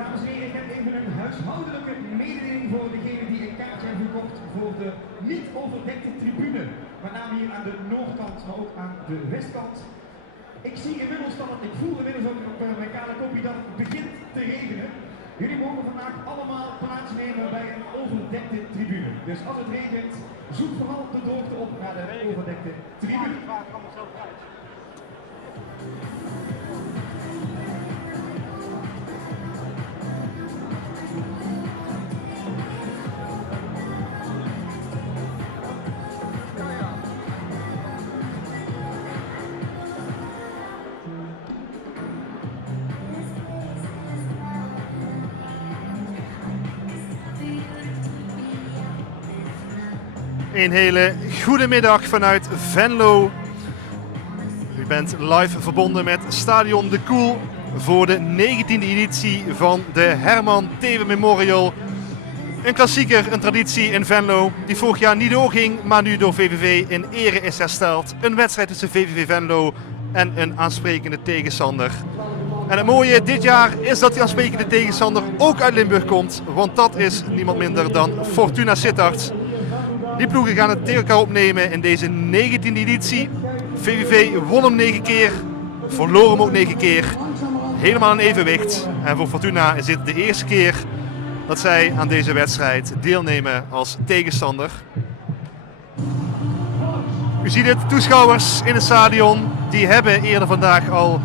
Dames en heren, ik heb even een huishoudelijke mededeling voor degenen die een kaartje hebben gekocht voor de niet overdekte tribune. Met name hier aan de noordkant, maar ook aan de westkant. Ik zie inmiddels dat ik voel inmiddels ook op mijn kale kopie dat het begint te regenen. Jullie mogen vandaag allemaal plaatsnemen bij een overdekte tribune. Dus als het regent, zoek vooral de droogte op naar de overdekte tribune. Een hele goede middag vanuit Venlo. U bent live verbonden met Stadion De Koel voor de 19e editie van de Herman Tewe Memorial. Een klassieker, een traditie in Venlo die vorig jaar niet doorging, maar nu door VVV in ere is hersteld. Een wedstrijd tussen VVV Venlo en een aansprekende tegenstander. En het mooie dit jaar is dat die aansprekende tegenstander ook uit Limburg komt, want dat is niemand minder dan Fortuna Sittard. Die ploegen gaan het tegen elkaar opnemen in deze 19e editie. VVV won hem 9 keer, verloor hem ook 9 keer. Helemaal in evenwicht. En voor Fortuna is dit de eerste keer dat zij aan deze wedstrijd deelnemen als tegenstander. U ziet het, toeschouwers in het stadion. Die hebben eerder vandaag al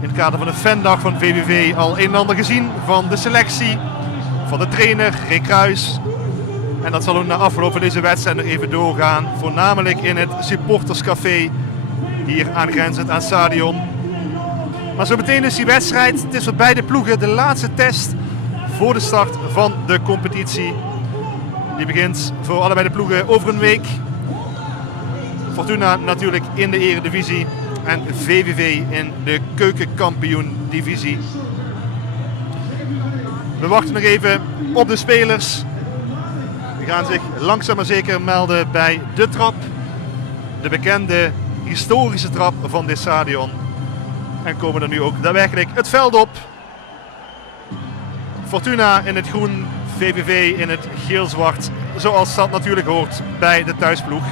in het kader van de fandag van VVV al een en ander gezien. Van de selectie, van de trainer Rick Kruis. En dat zal ook na afloop van deze wedstrijd nog even doorgaan. Voornamelijk in het supporterscafé hier aangrenzend aan het stadion. Maar zo meteen is die wedstrijd. Het is voor beide ploegen de laatste test voor de start van de competitie. Die begint voor allebei de ploegen over een week. Fortuna natuurlijk in de eredivisie en VVV in de keukenkampioen-divisie. We wachten nog even op de spelers. Die gaan zich langzaam maar zeker melden bij de trap. De bekende historische trap van dit stadion. En komen er nu ook daadwerkelijk het veld op. Fortuna in het groen, VVV in het geel-zwart. Zoals dat natuurlijk hoort bij de thuisploeg.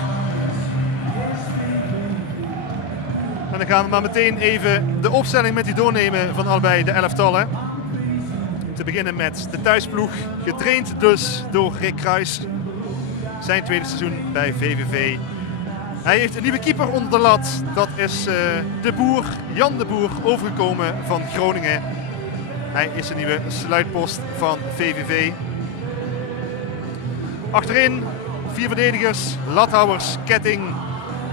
En dan gaan we maar meteen even de opstelling met u doornemen van allebei de elftallen. Te beginnen met de thuisploeg, getraind dus door Rick Kruis. Zijn tweede seizoen bij VVV. Hij heeft een nieuwe keeper onder de lat. Dat is de Boer, Jan de Boer, overgekomen van Groningen. Hij is de nieuwe sluitpost van VVV. Achterin 4 verdedigers, Lathouwers, Ketting,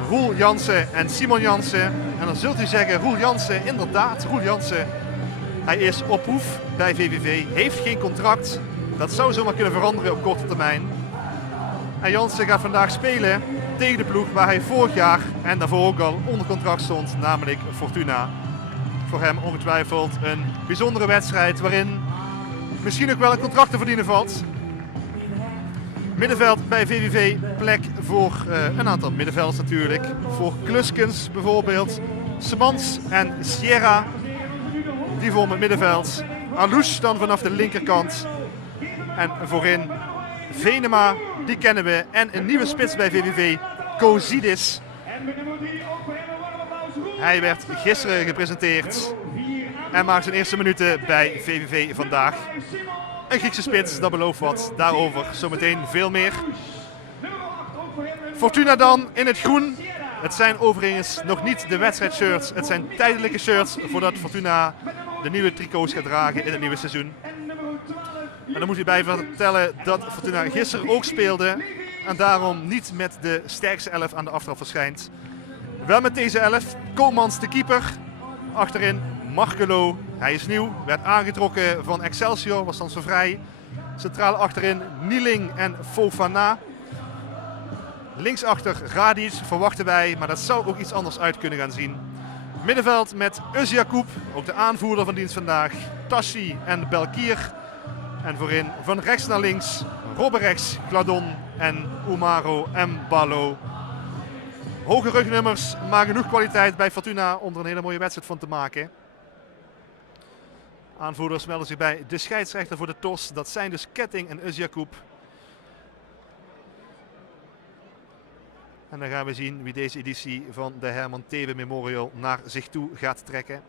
Roel Jansen en Simon Jansen. En dan zult u zeggen, Roel Jansen, inderdaad, Roel Jansen. Hij is op proef bij VVV, heeft geen contract. Dat zou zomaar kunnen veranderen op korte termijn. En Jansen gaat vandaag spelen tegen de ploeg waar hij vorig jaar en daarvoor ook al onder contract stond, namelijk Fortuna. Voor hem ongetwijfeld een bijzondere wedstrijd waarin misschien ook wel een contract te verdienen valt. Middenveld bij VVV, plek voor een aantal middenvelders natuurlijk. Voor Kluskens bijvoorbeeld, Semans en Sierra. Die vormen het middenveld. Alouche dan vanaf de linkerkant. En voorin Venema, die kennen we. En een nieuwe spits bij VVV, Kozidis. Hij werd gisteren gepresenteerd en maakt zijn eerste minuten bij VVV vandaag. Een Griekse spits, dat belooft wat. Daarover zometeen veel meer. Fortuna dan in het groen. Het zijn overigens nog niet de wedstrijdshirts. Het zijn tijdelijke shirts voordat Fortuna de nieuwe tricots gaat dragen in het nieuwe seizoen. En dan moet u bij vertellen dat Fortuna gisteren ook speelde. En daarom niet met de sterkste 11 aan de aftrap verschijnt. Wel met deze 11. Koolmans de keeper. Achterin Markelo. Hij is nieuw. Werd aangetrokken van Excelsior. Was transfervrij. Centraal achterin Nieling en Fofana. Linksachter Radic verwachten wij. Maar dat zou ook iets anders uit kunnen gaan zien. Middenveld met Özyakup. Ook de aanvoerder van dienst vandaag. Tashi en Belkir. En voorin van rechts naar links. Robben rechts, Gladon en Umaro Mbalo. Hoge rugnummers, maar genoeg kwaliteit bij Fortuna om er een hele mooie wedstrijd van te maken. Aanvoerders melden zich bij de scheidsrechter voor de TOS. Dat zijn dus Ketting en Özyakup. En dan gaan we zien wie deze editie van de Herman Tewe Memorial naar zich toe gaat trekken.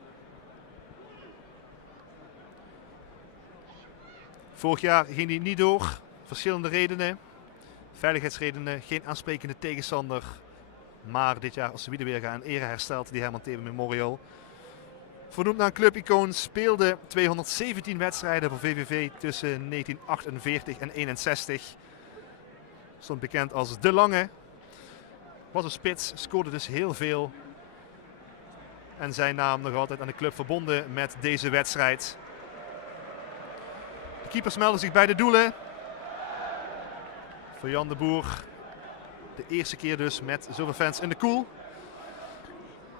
Vorig jaar ging hij niet door. Verschillende redenen. Veiligheidsredenen, geen aansprekende tegenstander. Maar dit jaar als de Wiedeweerga een ere herstelt, die Herman Tewe Memorial. Vernoemd naar een clubicoon, speelde 217 wedstrijden voor VVV tussen 1948 en 61. Stond bekend als De Lange. Was een spits, scoorde dus heel veel. En zijn naam nog altijd aan de club verbonden met deze wedstrijd. De keepers melden zich bij de doelen. Voor Jan de Boer de eerste keer dus met zoveel fans in de koel.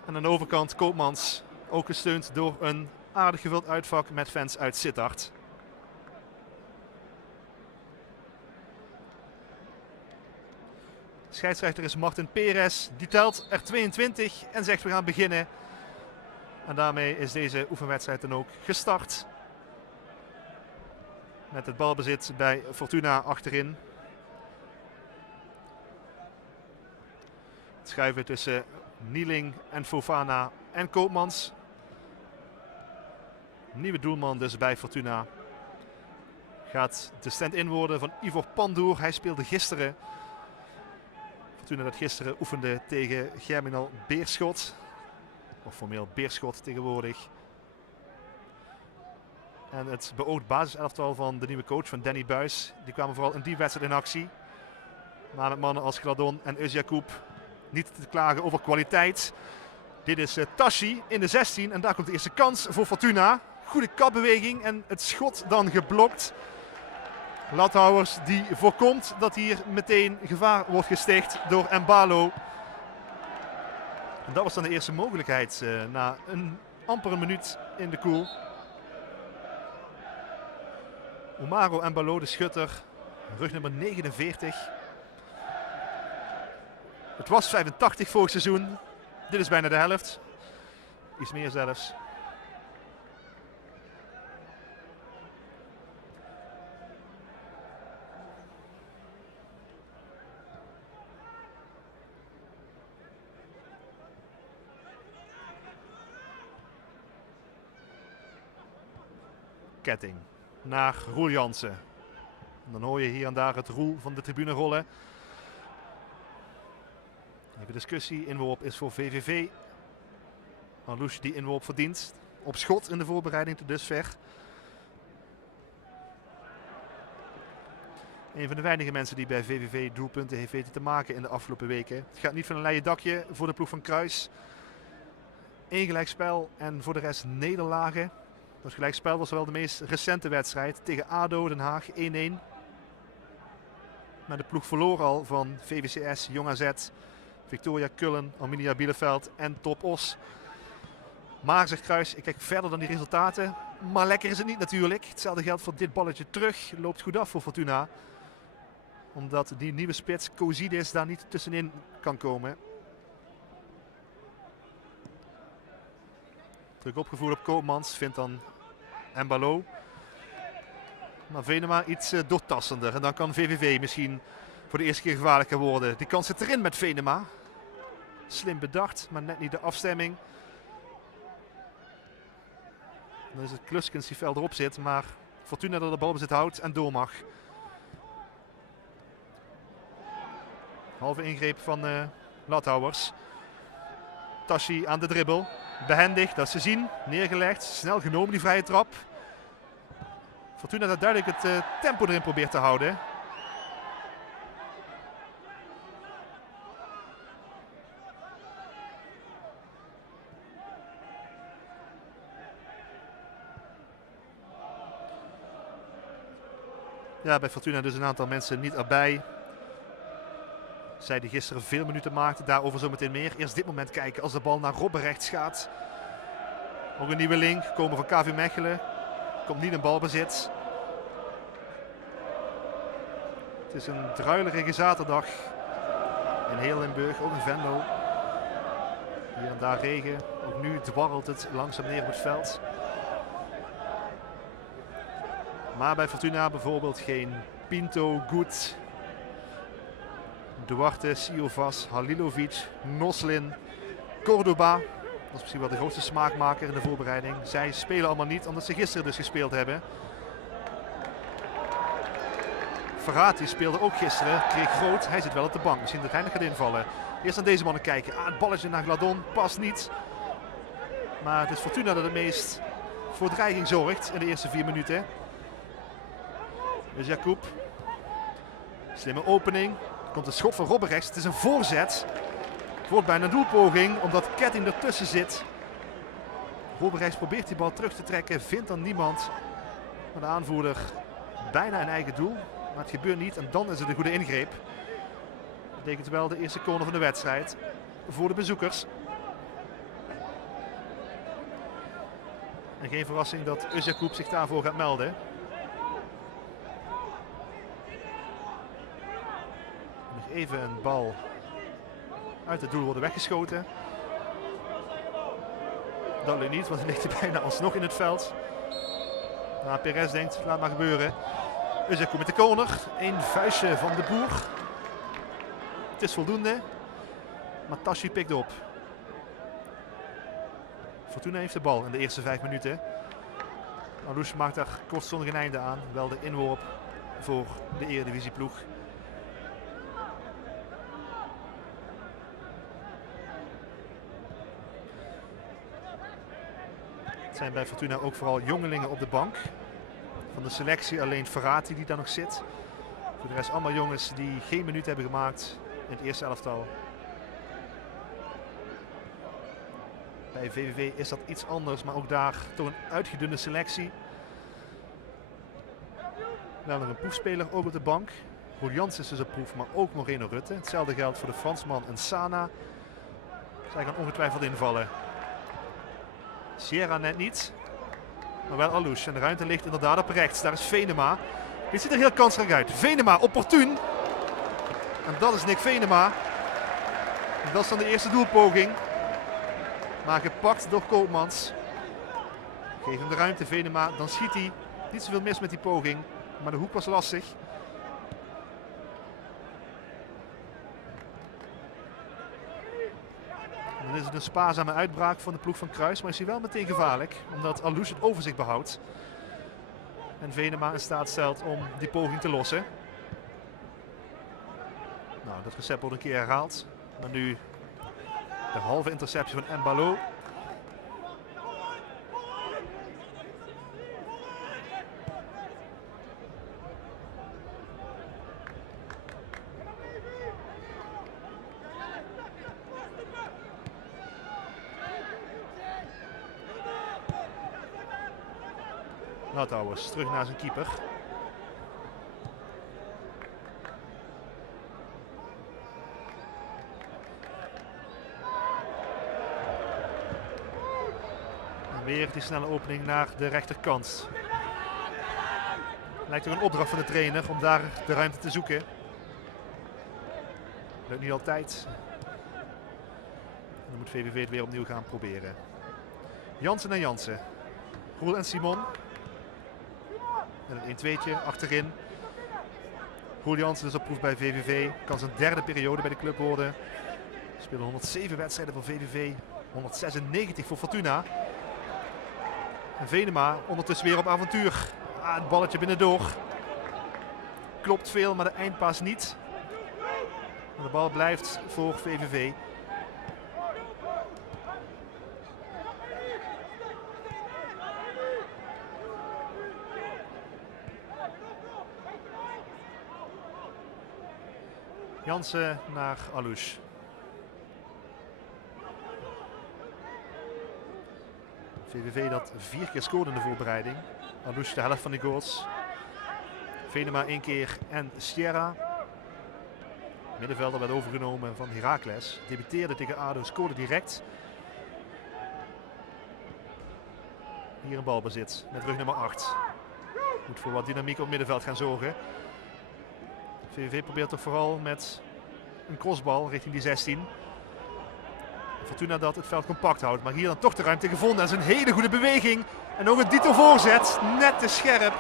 En aan de overkant Koopmans, ook gesteund door een aardig gevuld uitvak met fans uit Sittard. De scheidsrechter is Martin Perez, die telt er 22 en zegt we gaan beginnen. En daarmee is deze oefenwedstrijd dan ook gestart. Met het balbezit bij Fortuna achterin. Het schuiven tussen Nieling en Fofana en Koopmans. Nieuwe doelman dus bij Fortuna. Gaat de stand-in worden van Ivor Pandoer. Hij speelde gisteren. Fortuna dat gisteren oefende tegen Germinal Beerschot. Of formeel Beerschot tegenwoordig. En het beoogd basiselftal van de nieuwe coach van Danny Buis. Die kwamen vooral in die wedstrijd in actie. Maar met mannen als Gladon en Özyakup niet te klagen over kwaliteit. Dit is Tashi in de 16 en daar komt de eerste kans voor Fortuna. Goede kapbeweging en het schot dan geblokt. Lathouwers die voorkomt dat hier meteen gevaar wordt gesticht door Embalo. En dat was dan de eerste mogelijkheid na een amper minuut in de koel. Omaro Embalo, de schutter, rug nummer 49. Het was 85 vorig seizoen. Dit is bijna de helft. Iets meer zelfs. Ketting naar Roel Jansen. En dan hoor je hier en daar het roel van de tribune rollen. Even discussie. Inworp is voor VVV. Marlouche die inworp verdient. Op schot in de voorbereiding tot dusver. Een van de weinige mensen die bij VVV doelpunten heeft weten te maken in de afgelopen weken. Het gaat niet van een leien dakje voor de ploeg van Kruis. 1 gelijkspel en voor de rest nederlagen. Dat gelijkspel was wel de meest recente wedstrijd tegen ADO Den Haag 1-1. Maar de ploeg verloor al van VVCS, Jong AZ, Victoria Kullen, Arminia Bielefeld en Top Os. Maar, zegt Kruis, ik kijk verder dan die resultaten. Maar lekker is het niet natuurlijk. Hetzelfde geldt voor dit balletje terug. Loopt goed af voor Fortuna. Omdat die nieuwe spits Kozidis daar niet tussenin kan komen. Druk opgevoerd op Koopmans. Vindt dan Embalo. Maar Venema iets doortastender. En dan kan VVV misschien voor de eerste keer gevaarlijker worden. Die kans zit erin met Venema. Slim bedacht, maar net niet de afstemming. Dan is het Kluskens die fel erop zit. Maar Fortuna dat de balbezit houdt en door mag. Halve ingreep van Lathouwers. Tashi aan de dribbel. Behendig, dat is te zien. Neergelegd. Snel genomen die vrije trap. Fortuna dat duidelijk het tempo erin probeert te houden. Ja, bij Fortuna dus een aantal mensen niet erbij. Zij die gisteren veel minuten maakten, daarover zometeen meer. Eerst dit moment kijken als de bal naar Robbenrechts gaat. Ook een nieuwe link, komen van KV Mechelen. Komt niet in balbezit. Het is een druilerige zaterdag in heel Limburg, ook in Venlo. Hier en daar regen. Ook nu dwarrelt het langzaam neer op het veld. Maar bij Fortuna bijvoorbeeld geen Pinto, Goed, Duarte, Siovas, Halilovic, Noslin, Cordoba. Dat is misschien wel de grootste smaakmaker in de voorbereiding. Zij spelen allemaal niet, omdat ze gisteren dus gespeeld hebben. Verratti speelde ook gisteren, kreeg groot. Hij zit wel op de bank, misschien dat hij nog gaat invallen. Eerst naar deze mannen kijken. Het balletje naar Gladon, past niet. Maar het is Fortuna dat het meest voor dreiging zorgt in de eerste 4 minuten. Dus Jakub. Slimme opening. Er komt een schot van Robbenrechts. Het is een voorzet. Het wordt bijna een doelpoging omdat Ketting ertussen zit. Robbenrechts probeert die bal terug te trekken. Vindt dan niemand. Maar de aanvoerder bijna een eigen doel. Maar het gebeurt niet en dan is het een goede ingreep. Dat betekent wel de eerste corner van de wedstrijd voor de bezoekers. En geen verrassing dat Özyakup zich daarvoor gaat melden. Nog even een bal uit het doel worden weggeschoten. Dat lukt niet, want hij ligt er bijna alsnog in het veld. Maar Perez denkt, laat maar gebeuren. Özyakup met de corner. Een vuistje van de Boer. Het is voldoende. Maar Tashi pikt op. Fortuna heeft de bal in de eerste 5 minuten. Alouche maakt daar kortstondig een einde aan. Wel de inworp voor de Eredivisieploeg. Het zijn bij Fortuna ook vooral jongelingen op de bank. Van de selectie alleen Verratti die daar nog zit. Voor de rest allemaal jongens die geen minuut hebben gemaakt in het eerste elftal. Bij VVV is dat iets anders, maar ook daar toch een uitgedunde selectie. Wel nog een proefspeler ook op de bank. Roeljans is dus op proef, maar ook Moreno Rutte. Hetzelfde geldt voor de Fransman en Sana. Zij gaan ongetwijfeld invallen. Sierra net niet, maar wel Alouche. En de ruimte ligt inderdaad op rechts. Daar is Venema. Dit ziet er heel kansrijk uit. Venema opportun. En dat is Nick Venema. En dat is dan de eerste doelpoging. Maar gepakt door Koopmans. Geef hem de ruimte, Venema. Dan schiet hij. Niet zoveel mis met die poging. Maar de hoek was lastig. En dan is het een spaarzame uitbraak van de ploeg van Kruis. Maar is hij wel meteen gevaarlijk. Omdat Alouche het overzicht behoudt. En Venema in staat stelt om die poging te lossen. Nou, dat recept wordt een keer herhaald. Maar nu de halve interceptie van Mbalo. Natouwers terug naar zijn keeper. En weer die snelle opening naar de rechterkant. Lijkt er een opdracht van de trainer om daar de ruimte te zoeken. Lukt niet altijd. Dan moet VVV het weer opnieuw gaan proberen. Jansen en Jansen. Roel en Simon. En een 1-2'tje achterin. Roel Jansen is op proef bij VVV. Kan zijn derde periode bij de club worden. Speelde 107 wedstrijden voor VVV. 196 voor Fortuna. En Venema ondertussen weer op avontuur. Het balletje binnendoor. Klopt veel, maar de eindpaas niet. Maar de bal blijft voor VVV. Jansen naar Alouche. VVV dat 4 keer scoorde in de voorbereiding. Alouche de helft van die goals. Venema 1 keer en Sierra. Middenvelder werd overgenomen van Heracles. Debuteerde tegen ADO, scoorde direct. Hier een balbezit met rug nummer 8. Moet voor wat dynamiek op het middenveld gaan zorgen. VVV probeert toch vooral met een crossbal richting die 16. Fortuna dat het veld compact houdt, maar hier dan toch de ruimte gevonden. Dat is een hele goede beweging. En ook een dito voorzet, net te scherp.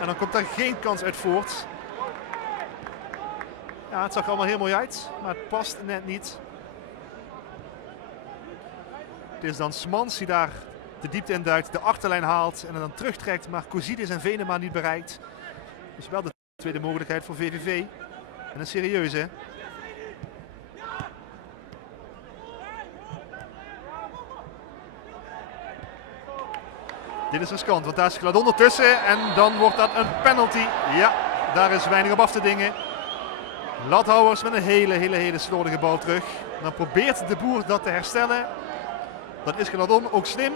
En dan komt daar geen kans uit voort. Ja, het zag er allemaal heel mooi uit, maar het past net niet. Het is dan Smans die daar de diepte in duikt, de achterlijn haalt en dan terugtrekt. Maar Kozidis en Venema niet bereikt. Dus wel de tweede mogelijkheid voor VVV. En een serieuze. Dit is riskant, want daar is Gladon ertussen en dan wordt dat een penalty. Ja, daar is weinig op af te dingen. Lathouwers met een hele slordige bal terug. Dan probeert de Boer dat te herstellen. Dat is Gladon ook slim.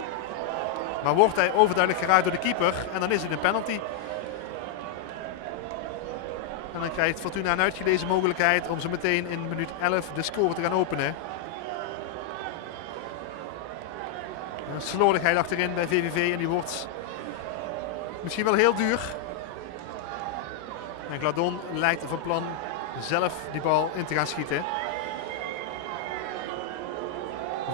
Maar wordt hij overduidelijk geraakt door de keeper en dan is het een penalty. En dan krijgt Fortuna een uitgelezen mogelijkheid om zo meteen in minuut 11 de score te gaan openen. Een slordigheid achterin bij VVV en die wordt misschien wel heel duur. En Gladon lijkt van plan zelf die bal in te gaan schieten.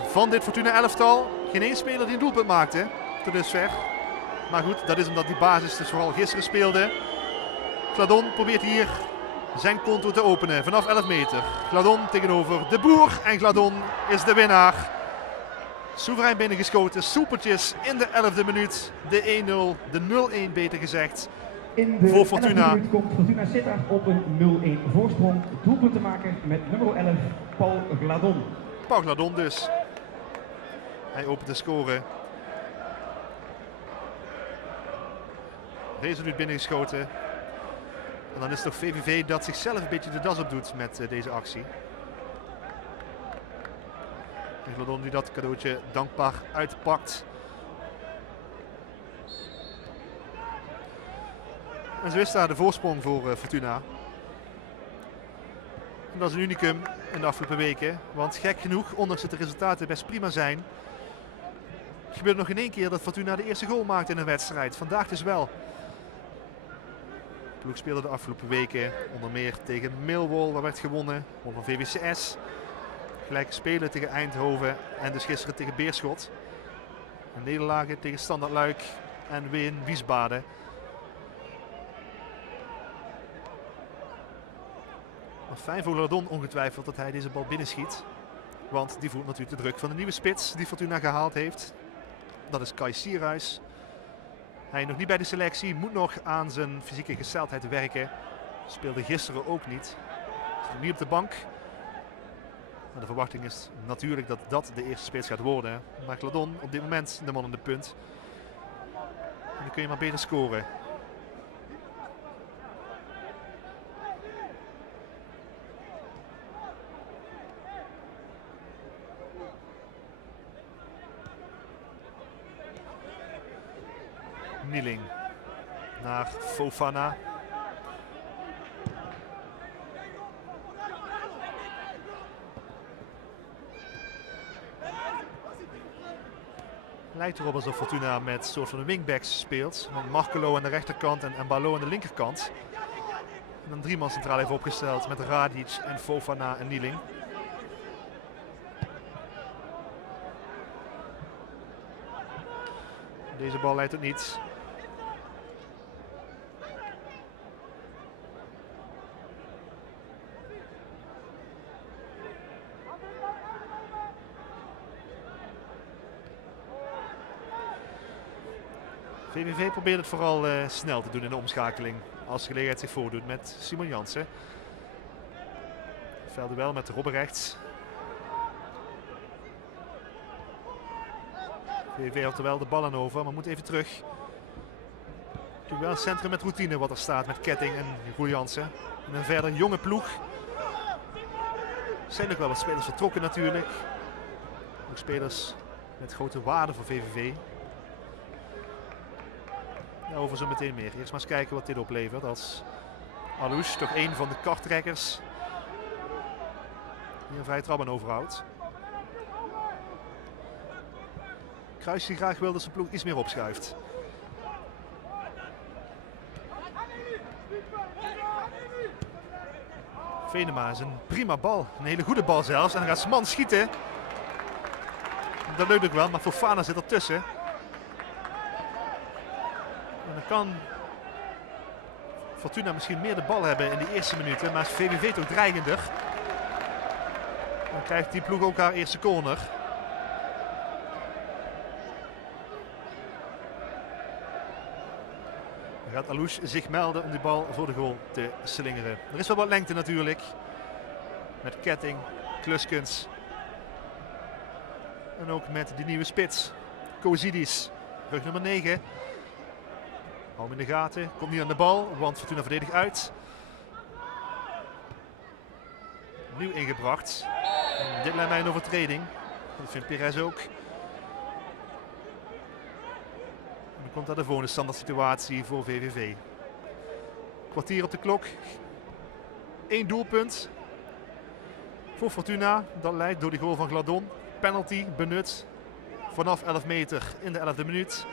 Van dit Fortuna elftal geen één speler die een doelpunt maakte tot dusver. Maar goed, dat is omdat die basis dus vooral gisteren speelde. Gladon probeert hier zijn konto te openen vanaf 11 meter. Gladon tegenover de Boer en Gladon is de winnaar. Soeverein binnengeschoten, soepeltjes in de 11e minuut. De 1-0, de 0-1 beter gezegd. In de voor Fortuna. 11e minuut komt Fortuna Sittard op een 0-1 voorsprong. Doelpunten maken met nummer 11, Paul Gladon. Paul Gladon dus. Hij opent de score. Resoluut binnengeschoten. En dan is het toch VVV dat zichzelf een beetje de das op doet met deze actie. En Gladon die dat cadeautje dankbaar uitpakt. En zo is daar de voorsprong voor Fortuna. En dat is een unicum in de afgelopen weken. Want gek genoeg, ondanks dat de resultaten best prima zijn, gebeurt nog in één keer dat Fortuna de eerste goal maakt in een wedstrijd. Vandaag dus wel. De ploeg speelde de afgelopen weken onder meer tegen Millwall, waar werd gewonnen. Won van VWCS. Gelijke spelen tegen Eindhoven en dus gisteren tegen Beerschot. Een nederlagen tegen Standard Luik en Ween Wiesbaden. Maar fijn voor Gladon ongetwijfeld dat hij deze bal binnenschiet. Want die voelt natuurlijk de druk van de nieuwe spits die Fortuna gehaald heeft. Dat is Kai Sierhuis. Hij nog niet bij de selectie, moet nog aan zijn fysieke gesteldheid werken. Speelde gisteren ook niet. Zit niet op de bank. Maar de verwachting is natuurlijk dat dat de eerste spits gaat worden. Maar Gladon op dit moment de man in de punt. En dan kun je maar beter scoren. Nieling naar Fofana. Lijkt erop alsof Fortuna met een soort van wingbacks speelt. Want Markelo aan de rechterkant en Mbalo aan de linkerkant. En dan driemaal centraal even opgesteld met Radic en Fofana en Nieling. Deze bal leidt het niet. VVV probeert het vooral snel te doen in de omschakeling. Als de gelegenheid zich voordoet met Simon Jansen. Veldduel met Robben rechts. VVV had er wel de bal aan over, maar moet even terug. Natuurlijk wel een centrum met routine wat er staat met Ketting en Roel Jansen. En een verder jonge ploeg. Er zijn ook wel wat spelers vertrokken natuurlijk. Ook spelers met grote waarde voor VVV. Daarover zo meteen meer. Eerst maar eens kijken wat dit oplevert als Alouche, toch een van de karttrekkers, die een vrije trap aan overhoudt. Kruis die graag wil dat zijn ploeg iets meer opschuift. Venema is een prima bal. Een hele goede bal zelfs. En dan gaat Smans schieten. Dat lukt ook wel, maar Fofana zit ertussen. En dan kan Fortuna misschien meer de bal hebben in de eerste minuten, maar is VVV toch dreigender. Dan krijgt die ploeg ook haar eerste corner. Dan gaat Alouche zich melden om die bal voor de goal te slingeren. Er is wel wat lengte natuurlijk. Met Ketting, Kluskens. En ook met die nieuwe spits, Kozidis, rug nummer 9. Hou hem in de gaten, komt niet aan de bal, want Fortuna verdedigt uit. Nieuw ingebracht. En dit lijkt mij een overtreding. Dat vindt Perez ook. En dan komt daar de volgende standaard situatie voor VVV. Kwartier op de klok. 1 doelpunt voor Fortuna. Dat leidt door die goal van Gladon. Penalty benut vanaf 11 meter in de 11e minuut.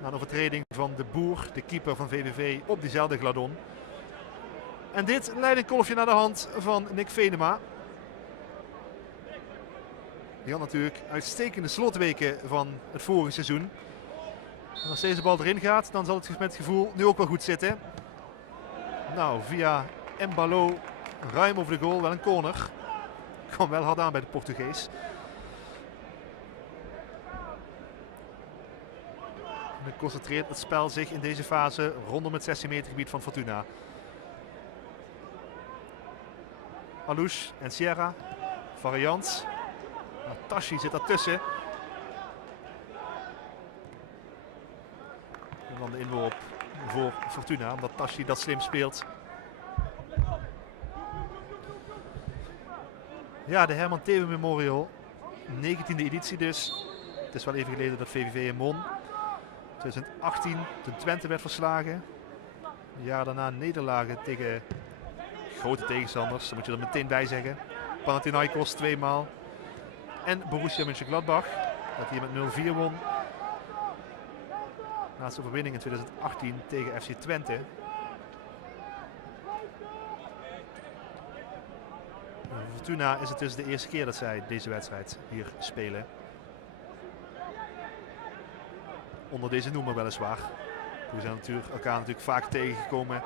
Na een overtreding van de Boer, de keeper van VVV, op diezelfde Gladon. En dit leidt een kolfje naar de hand van Nick Venema. Die had natuurlijk uitstekende slotweken van het vorige seizoen. En als deze bal erin gaat, dan zal het met het gevoel nu ook wel goed zitten. Nou, via Embalo ruim over de goal, wel een corner. Kwam wel hard aan bij de Portugees. Dan concentreert het spel zich in deze fase rondom het 16 meter gebied van Fortuna. Alouche en Sierra. Variant. Tashi zit daartussen. En dan de inworp voor Fortuna, omdat Tashi dat slim speelt. Ja, de Herman Thewe Memorial. 19e editie dus. Het is wel even geleden dat VVV hem won. 2018 toen Twente werd verslagen. Een jaar daarna nederlagen tegen grote tegenstanders. Dat moet je er meteen bij zeggen. Panathinaikos 2 maal. En Borussia Mönchengladbach. Dat hier met 0-4 won. Laatste overwinning in 2018 tegen FC Twente. Voor Fortuna is het dus de eerste keer dat zij deze wedstrijd hier spelen. Onder deze noemer weliswaar. We zijn elkaar natuurlijk vaak tegengekomen.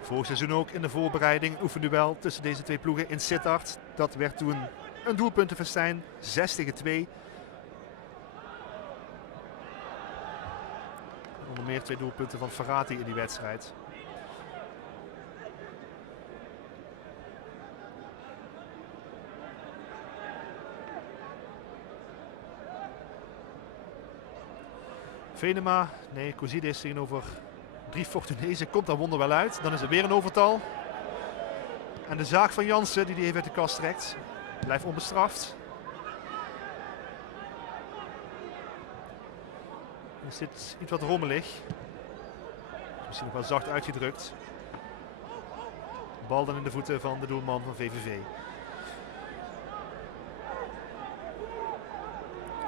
Vorig seizoen ook in de voorbereiding. Oefenduel tussen deze twee ploegen in Sittard. Dat werd toen een doelpuntenfestijn. 6-2. Onder meer 2 doelpunten van Ferrati in die wedstrijd. Venema, nee, Kozidis tegenover 3 Fortunezen komt daar wonder wel uit. Dan is er weer een overtal. En de zaak van Jansen die even uit de kast trekt. Blijft onbestraft. Is dit iets wat rommelig. Misschien nog wel zacht uitgedrukt. Bal dan in de voeten van de doelman van VVV.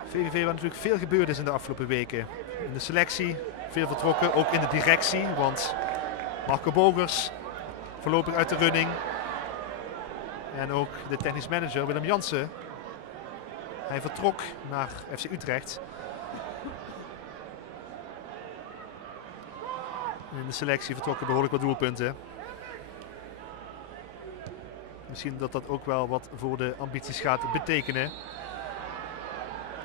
VVV waar natuurlijk veel gebeurd is in de afgelopen weken. In de selectie, veel vertrokken, ook in de directie. Want Marco Bogers voorlopig uit de running. En ook de technisch manager Willem Jansen. Hij vertrok naar FC Utrecht. En in de selectie vertrokken behoorlijk wat doelpunten. Misschien dat dat ook wel wat voor de ambities gaat betekenen.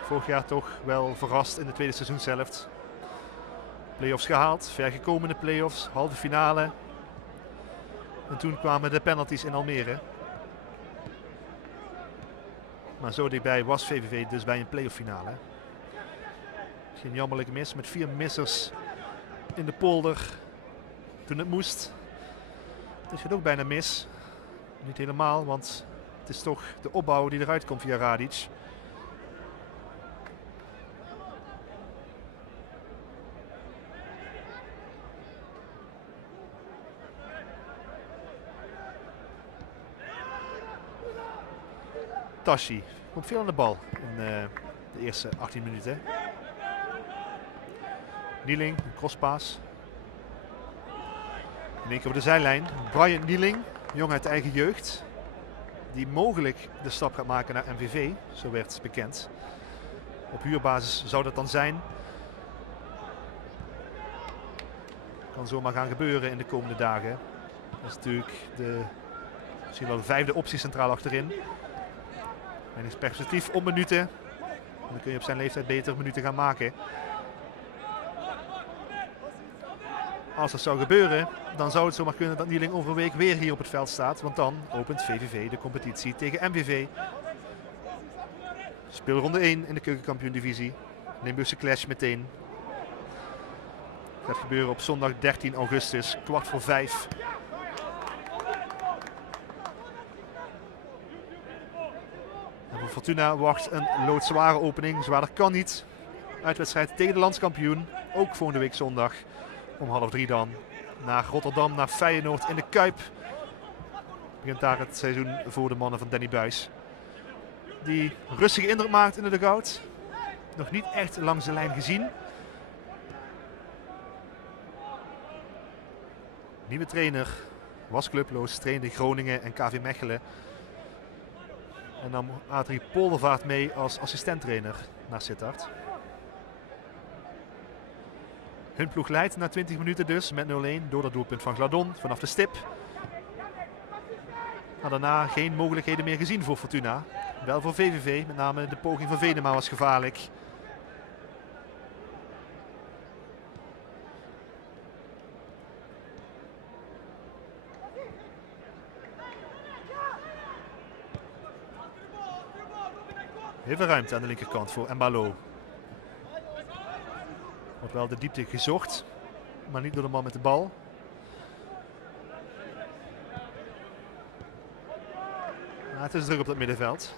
Vorig jaar toch wel verrast in de tweede seizoenshelft. Play-offs gehaald, ver gekomen in de play-offs, halve finale. En toen kwamen de penalties in Almere. Maar zo dichtbij was VVV dus bij een play-off finale. Geen jammerlijke mis met 4 missers in de polder toen het moest. Het gaat ook bijna mis. Niet helemaal, want het is toch de opbouw die eruit komt via Radic. Tashi komt veel aan de bal in de eerste 18 minuten. Nieling, een crosspaas. In één keer op de zijlijn. Brian Nieling, jong uit eigen jeugd. Die mogelijk de stap gaat maken naar MVV, zo werd bekend. Op huurbasis zou dat dan zijn. Kan zomaar gaan gebeuren in de komende dagen. Dat is natuurlijk misschien wel de 5e optie centraal achterin. Weinig perspectief op minuten. En dan kun je op zijn leeftijd beter minuten gaan maken. Als dat zou gebeuren, dan zou het zomaar kunnen dat Nieling over een week weer hier op het veld staat. Want dan opent VVV de competitie tegen MVV. Speelronde 1 in de keukenkampioen-divisie. Limburgse clash meteen. Dat gaat gebeuren op zondag 13 augustus, 4:15. En voor Fortuna wacht een loodzware opening. Zwaarder kan niet. Uitwedstrijd tegen de landskampioen. Ook volgende week zondag om 2:30 dan. Naar Rotterdam, naar Feyenoord in de Kuip. Begint daar het seizoen voor de mannen van Danny Buijs. Die rustige indruk maakt in de dugout. Nog niet echt langs de lijn gezien. Nieuwe trainer. Was clubloos, trainde Groningen en KV Mechelen. En nam Adrie Poldervaart mee als assistenttrainer naar Sittard. Hun ploeg leidt na 20 minuten dus met 0-1 door dat doelpunt van Gladon vanaf de stip. Maar daarna geen mogelijkheden meer gezien voor Fortuna. Wel voor VVV, met name de poging van Venema was gevaarlijk. Heel veel ruimte aan de linkerkant voor Mbalo. Wordt wel de diepte gezocht, maar niet door de man met de bal. Maar het is druk op dat middenveld.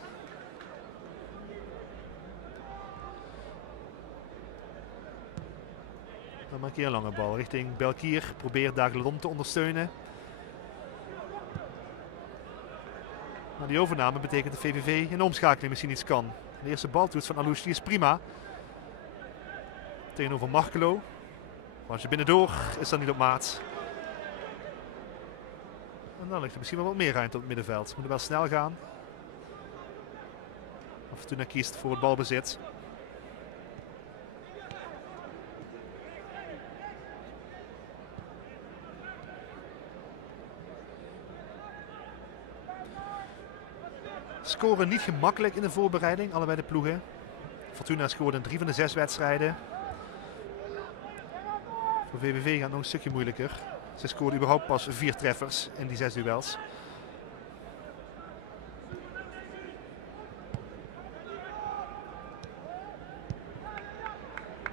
Dan maak je een lange bal richting Belkier. Probeert daar Gladon te ondersteunen. Maar die overname betekent dat VVV in de omschakeling misschien iets kan. De eerste baltoets van Alouche die is prima. Tegenover Markelo. Maar als je binnendoor is dat niet op maat. En dan ligt er misschien wel wat meer ruimte op het middenveld. Moet er wel snel gaan. Fortuna kiest voor het balbezit. Scoren niet gemakkelijk in de voorbereiding, allebei de ploegen. Fortuna scoorde in 3 van de 6 wedstrijden. Voor VVV gaat het nog een stukje moeilijker. Ze scoorden überhaupt pas 4 treffers in die 6 duels.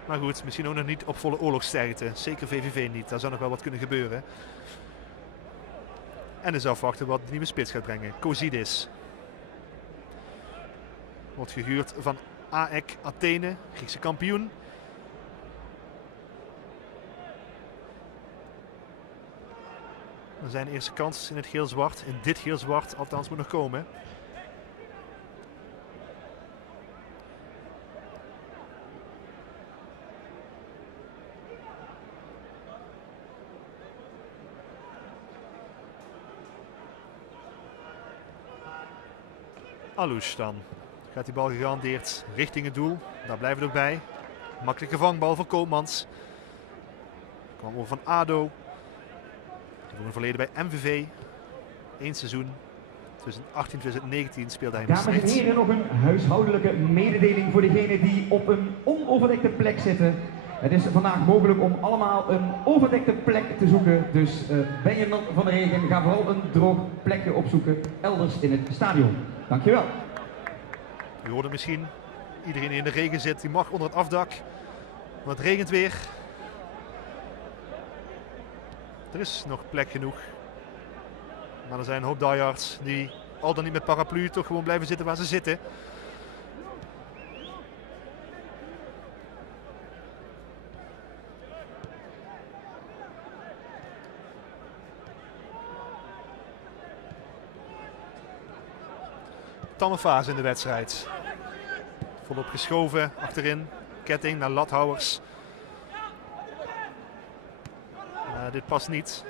Maar goed, misschien ook nog niet op volle oorlogssterkte. Zeker VVV niet, daar zou nog wel wat kunnen gebeuren. En is afwachten wat de nieuwe spits gaat brengen. Kozidis. Wordt gehuurd van AEK Athene, Griekse kampioen. Dan zijn eerste kans in het geel-zwart. In dit geel-zwart althans moet nog komen. Alouche dan. Gaat die bal gegarandeerd richting het doel. Daar blijven we ook bij. Makkelijke vangbal voor Koopmans. Kwam over van ADO. Voor een verleden bij MVV. 1 seizoen. 2018-2019 speelde hij in Dames en heren, nog een huishoudelijke mededeling voor degenen die op een onoverdekte plek zitten. Het is vandaag mogelijk om allemaal een overdekte plek te zoeken. Dus ben je nat van de regen, ga vooral een droog plekje opzoeken elders in het stadion. Dankjewel. U hoort het misschien. Iedereen die in de regen zit, die mag onder het afdak. Want het regent weer. Er is nog plek genoeg. Maar er zijn een hoop diehards die al dan niet met paraplu toch gewoon blijven zitten waar ze zitten. Tamme fase in de wedstrijd. Volop geschoven achterin. Ketting naar Lathouwers. Dit past niet.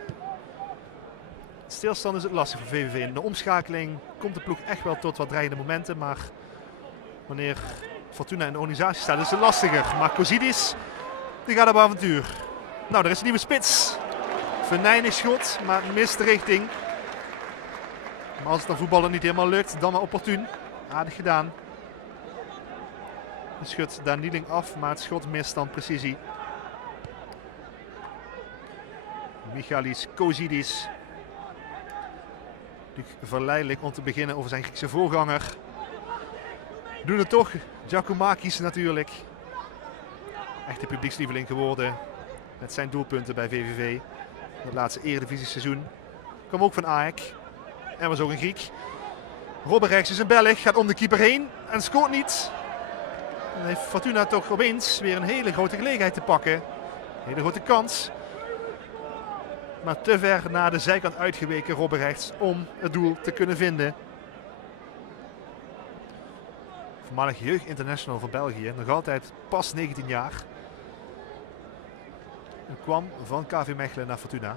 Stilstand is het lastig voor VVV. In de omschakeling komt de ploeg echt wel tot wat dreigende momenten. Maar wanneer Fortuna in de organisatie staat is het lastiger. Maar Kozidis die gaat op avontuur. Nou, er is een nieuwe spits. venijnig schot, maar mist de richting. Maar als het dan voetballen niet helemaal lukt, dan maar opportun. Aardig gedaan. De schudt daar Nieling af, maar het schot mist dan precisie. Michalis Kozidis. Verleidelijk om te beginnen over zijn Griekse voorganger. Doen het toch. Giacomakis natuurlijk. Echte publiekslieveling geworden. Met zijn doelpunten bij VVV. Het laatste Eredivisie seizoen. Kwam ook van AEK. En was ook een Griek. Robberechts is een Belg. Gaat om de keeper heen. En scoort niet. Dan heeft Fortuna toch opeens weer een hele grote gelegenheid te pakken. Een hele grote kans. Maar te ver naar de zijkant uitgeweken Robberechts om het doel te kunnen vinden. Voormalig jeugdinternational voor België. Nog altijd pas 19 jaar. En kwam van KV Mechelen naar Fortuna.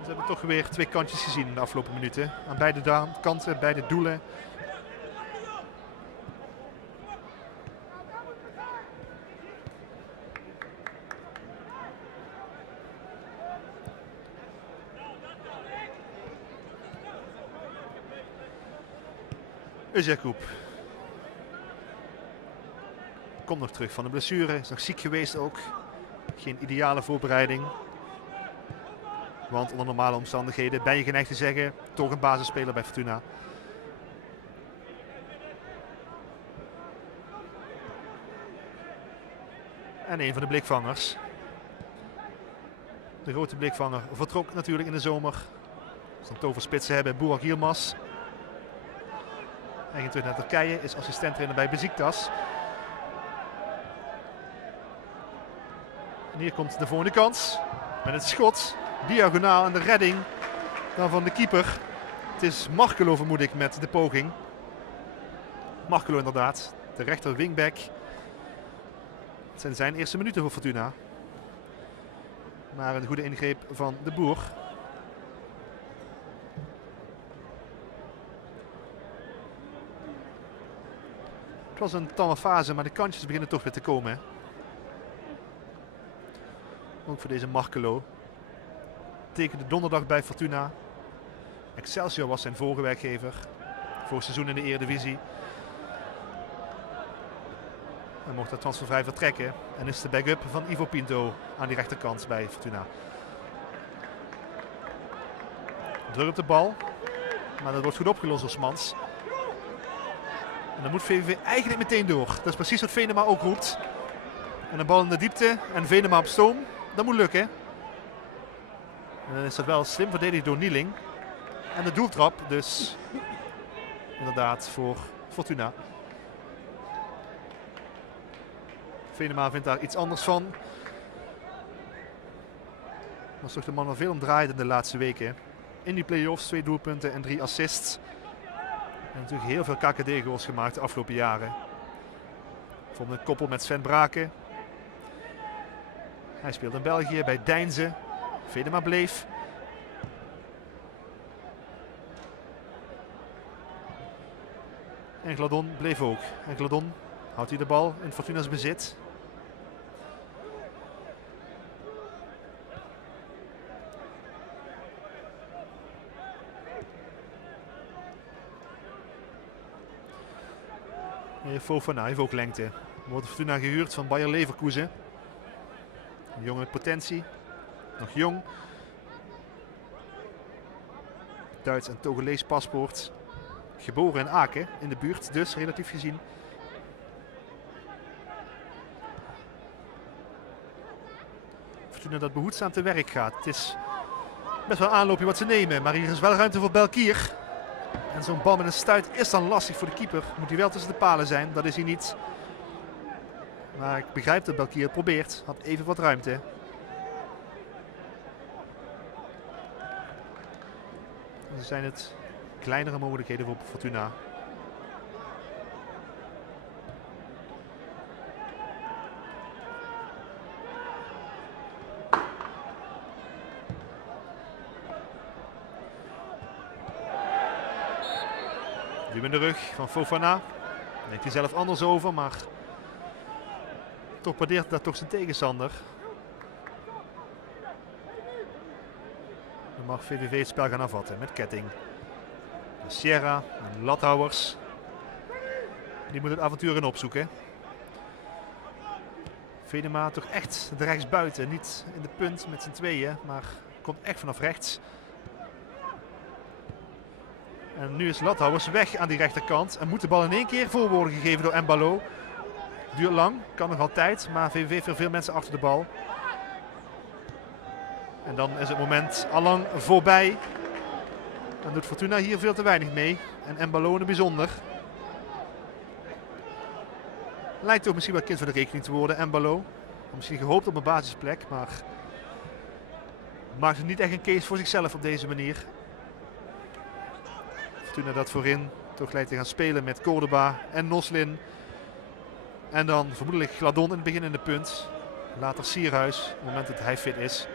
Ze hebben toch weer twee kantjes gezien in de afgelopen minuten. Aan beide kanten, beide doelen. Özyakup. Komt nog terug van de blessure. Is nog ziek geweest ook. Geen ideale voorbereiding. Want onder normale omstandigheden ben je geneigd te zeggen, toch een basisspeler bij Fortuna. En een van de blikvangers. De grote blikvanger vertrok natuurlijk in de zomer. Als we een toverspitsen hebben, Burak Yilmaz. Hij ging terug naar Turkije, is assistent-trainer bij Beşiktaş. En hier komt de volgende kans. Met het schot, diagonaal en de redding dan van de keeper. Het is Markelo vermoed ik met de poging. Markelo inderdaad, de rechter wingback. Het zijn zijn eerste minuten voor Fortuna. Maar een goede ingreep van de Boer. Het was een tamme fase, maar de kantjes beginnen toch weer te komen. Ook voor deze Markelo. Tekende donderdag bij Fortuna. Excelsior was zijn vorige werkgever. Vorig seizoen in de Eredivisie. Hij mocht er transfervrij vertrekken. En is de backup van Ivo Pinto aan die rechterkant bij Fortuna. Druk op de bal. Maar dat wordt goed opgelost door Smans. En dan moet VVV eigenlijk meteen door. Dat is precies wat Venema ook roept. En een bal in de diepte en Venema op stoom. Dat moet lukken. En dan is dat wel slim verdedigd door Nieling. En de doeltrap dus inderdaad voor Fortuna. Venema vindt daar iets anders van. Dat is toch de man waar veel om draaide de laatste weken. In die play-offs 2 doelpunten en 3 assists. En natuurlijk heel veel KKD-goals gemaakt de afgelopen jaren. Vormde een koppel met Sven Braken. Hij speelt in België bij Deinze. Venema bleef. En Gladon bleef ook. En Gladon houdt hij de bal in Fortuna's bezit. Fofana heeft ook lengte. Wordt Fortuna gehuurd van Bayer Leverkusen. Een jongen met potentie. Nog jong. Duits en Togolees paspoort. Geboren in Aken, in de buurt, dus relatief gezien. Fortuna dat behoedzaam te werk gaat. Het is best wel een aanloopje wat ze nemen, maar hier is wel ruimte voor Belkier. En zo'n bal met een stuit is dan lastig voor de keeper. Moet hij wel tussen de palen zijn, dat is hij niet. Maar ik begrijp dat Belkier het probeert. Had even wat ruimte. Dan zijn het kleinere mogelijkheden voor Fortuna. Duw in de rug van Fofana. Daar denkt hij zelf anders over, maar torpedeert dat toch zijn tegenstander. Dan mag VVV het spel gaan afvatten met Ketting. Sierra en Lathouwers. Die moeten het avontuur gaan opzoeken. Venema toch echt de rechtsbuiten. Niet in de punt met z'n tweeën, maar komt echt vanaf rechts. En nu is Lathouwers weg aan die rechterkant. En moet de bal in één keer voor worden gegeven door Mbalo. Duurt lang, kan nog altijd, maar VVV heeft veel mensen achter de bal. En dan is het moment allang voorbij. Dan doet Fortuna hier veel te weinig mee. En Mbalo in het bijzonder. Lijkt toch misschien wel kind van de rekening te worden, Mbalo. Misschien gehoopt op een basisplek, maar maakt het niet echt een case voor zichzelf op deze manier. Fortuna dat voorin toch lijkt te gaan spelen met Cordoba en Noslin. En dan vermoedelijk Gladon in het begin in de punt. Later Sierhuis, op het moment dat hij fit is.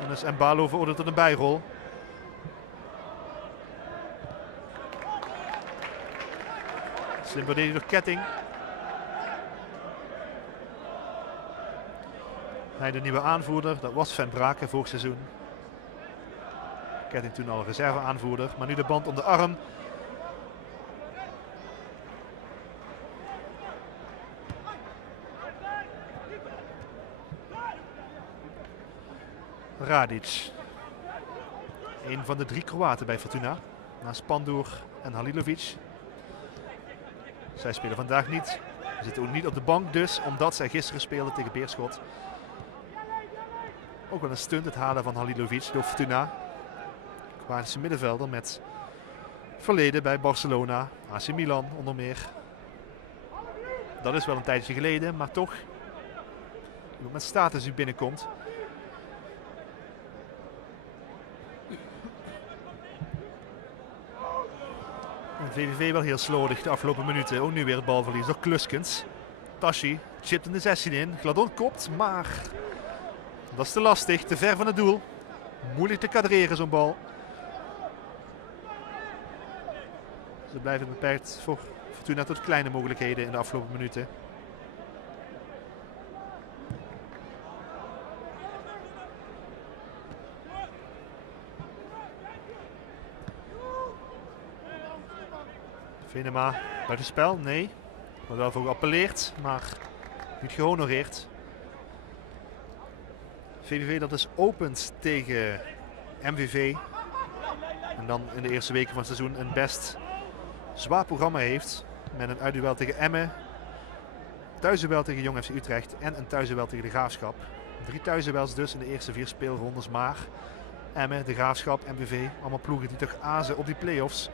En dan is Mbalo veroordeeld tot een bijrol. Slim verdedigd door Ketting. Hij de nieuwe aanvoerder, dat was Van Braken vorig seizoen. Ketting toen al reserveaanvoerder, maar nu de band om de arm. Radic. Een van de 3 Kroaten bij Fortuna. Naast Pandur en Halilovic. Zij spelen vandaag niet. Ze zitten ook niet op de bank dus, omdat zij gisteren speelden tegen Beerschot. Ook wel een stunt het halen van Halilovic door Fortuna. Kroatische middenvelder met verleden bij Barcelona, AC Milan onder meer. Dat is wel een tijdje geleden, maar toch. Iemand met status die binnenkomt. En VVV wel heel slordig de afgelopen minuten. Ook nu weer het balverlies door Kluskens. Tashi chipt in de 16 in. Gladon kopt, maar dat is te lastig. Te ver van het doel. Moeilijk te kadreren zo'n bal. Ze blijven beperkt voor Fortuna tot kleine mogelijkheden in de afgelopen minuten. Venema buitenspel, nee. Wordt wel voor geappelleerd, maar niet gehonoreerd. VVV dat dus opent tegen MVV. En dan in de eerste weken van het seizoen een best zwaar programma heeft. Met een uitduel tegen Emmen. Thuisduel tegen Jong FC Utrecht. En een thuisduel tegen de Graafschap. 3 thuisduels dus in de eerste 4 speelrondes. Maar Emmen, de Graafschap, MVV. Allemaal ploegen die toch azen op die play-offs.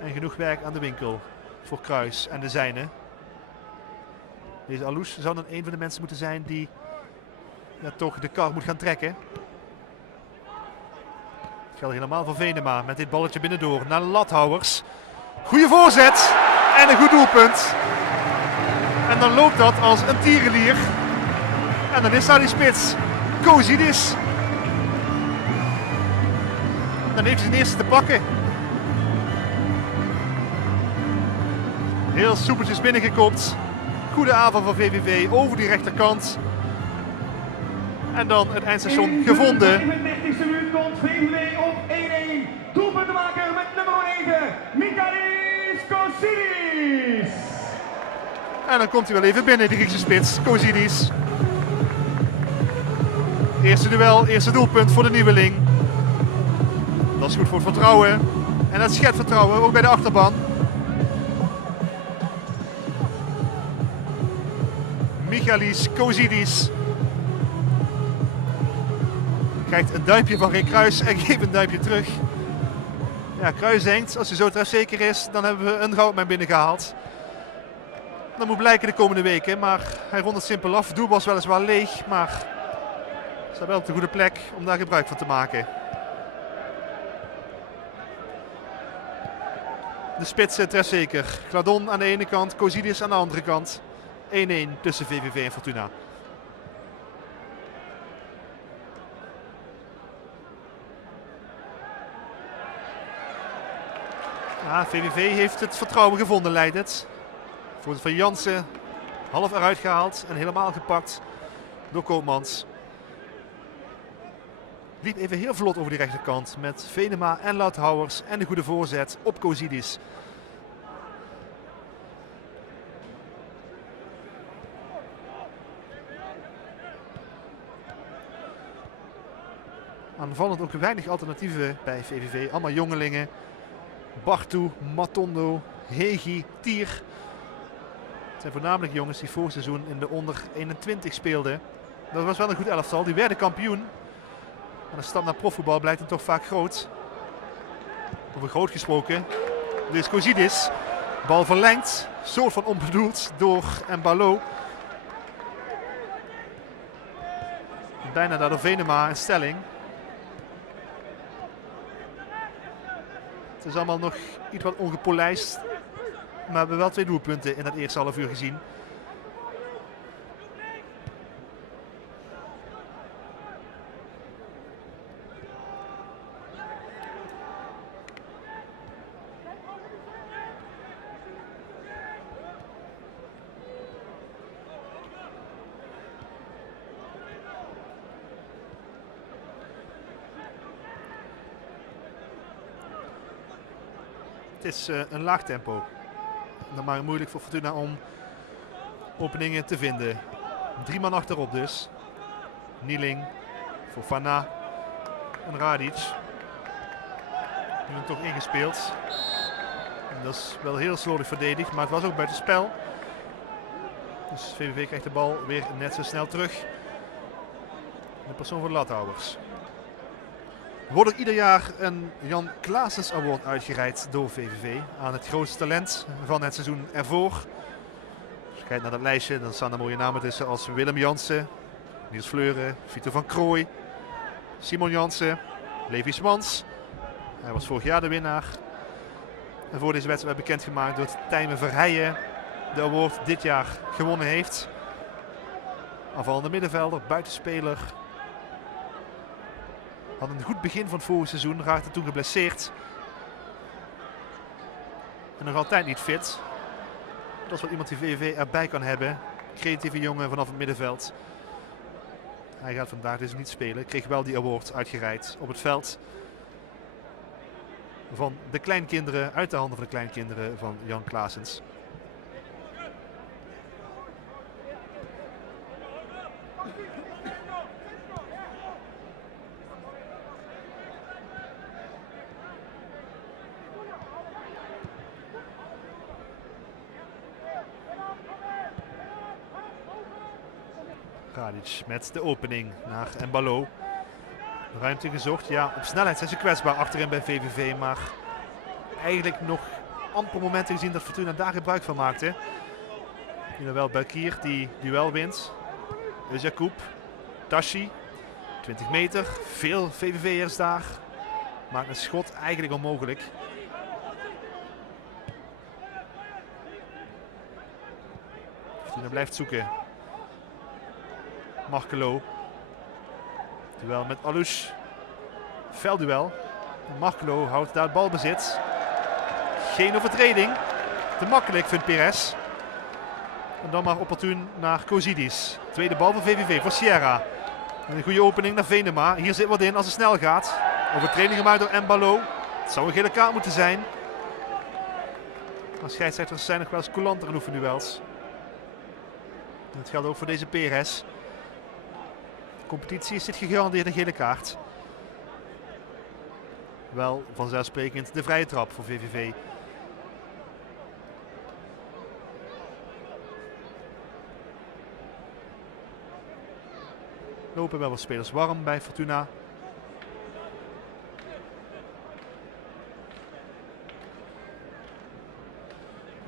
En genoeg werk aan de winkel voor Kruis en de zijnen. Deze Alouche zou dan een van de mensen moeten zijn die toch de kar moet gaan trekken. Het geldt helemaal voor Venema met dit balletje binnendoor naar Lathouwers. Goeie voorzet en een goed doelpunt. En dan loopt dat als een tierenlier. En dan is daar die spits, Kozidis. Dan heeft hij zijn eerste te pakken. Heel soepeltjes binnengekopt. Goede aanval van VVV over die rechterkant. En dan het eindstation gevonden. In de 35e minuut komt VVV op 1-1. Doelpunt te maken met nummer 9, Michalis Kozidis. En dan komt hij wel even binnen, de Griekse spits, Kozidis. Eerste duel, eerste doelpunt voor de nieuweling. Dat is goed voor het vertrouwen. En dat schept vertrouwen, ook bij de achterban. Michalis Kozidis krijgt een duimpje van Rick Kruis en geeft een duimpje terug. Ja, Kruis denkt, als hij zo trefzeker is, dan hebben we een goudmijn binnengehaald. Dat moet blijken de komende weken, maar hij rondt het simpel af. Doel was weliswaar leeg, maar staat wel op de goede plek om daar gebruik van te maken. De spits trefzeker. Gladon aan de ene kant, Kozidis aan de andere kant. 1-1 tussen VVV en Fortuna. Ja, VVV heeft het vertrouwen gevonden, lijkt het. Voor van Jansen half eruit gehaald en helemaal gepakt door Koopmans. Liep even heel vlot over die rechterkant met Venema en Lathouwers en de goede voorzet op Kozidis. Aanvallend ook weinig alternatieven bij VVV. Allemaal jongelingen. Bartu, Matondo, Hegi, Tier. Het zijn voornamelijk jongens die vorig seizoen in de onder 21 speelden. Dat was wel een goed elftal. Die werden kampioen. En de stap naar profvoetbal blijkt dan toch vaak groot. Over groot gesproken. Dit is Kozidis. Bal verlengd. Soort van onbedoeld door Mbalo. Bijna daardoor Venema in stelling. Het is allemaal nog iets wat ongepolijst. Maar we hebben wel 2 doelpunten in dat eerste half uur gezien. Het is een laag tempo. Dan maar moeilijk voor Fortuna om openingen te vinden. 3 man achterop dus. Nieling, Fofana en Radic. Nu hem toch ingespeeld. En dat is wel heel slordig verdedigd, maar het was ook buiten spel. Dus VVV krijgt de bal weer net zo snel terug. De persoon voor de Lathouwers. Er wordt ook ieder jaar een Jan Claessens Award uitgereikt door VVV aan het grootste talent van het seizoen ervoor. Als je kijkt naar dat lijstje, dan staan er mooie namen tussen als Willem Jansen, Niels Fleuren, Vito van Krooij, Simon Jansen, Levi Smans. Hij was vorig jaar de winnaar. En voor deze wedstrijd werd bekendgemaakt dat Tijmen Verheijen de award dit jaar gewonnen heeft. Aanvallende middenvelder, buitenspeler. Had een goed begin van het vorige seizoen, raakte toen geblesseerd. En nog altijd niet fit. Dat is wel iemand die VVV erbij kan hebben. Creatieve jongen vanaf het middenveld. Hij gaat vandaag dus niet spelen. Kreeg wel die award uitgereikt op het veld. Van de kleinkinderen, uit de handen van de kleinkinderen van Jan Claessens. Radic met de opening naar Mbalo. Ruimte gezocht. Ja, op snelheid zijn ze kwetsbaar achterin bij VVV. Maar eigenlijk nog amper momenten gezien dat Fortuna daar gebruik van maakte. Nu wel Bakir die duel wint. Jacob. Tashi. 20 meter. Veel VVV'ers daar. Maakt een schot eigenlijk onmogelijk. Fortuna blijft zoeken. Markelo. Duel met Alouche. Veldduel. Markelo houdt daar het balbezit. Geen overtreding. Te makkelijk vindt Perez. En dan maar opportun naar Kozidis. Tweede bal voor VVV, voor Sierra. En een goede opening naar Venema. Hier zit wat in als het snel gaat. Overtreding gemaakt door Mbalo. Het zou een gele kaart moeten zijn. Maar scheidsrechters zijn nog wel eens coulanter in oefenduels. En dat geldt ook voor deze Perez. De competitie is dit gegarandeerd een gele kaart. Wel vanzelfsprekend de vrije trap voor VVV. Lopen wel wat spelers warm bij Fortuna.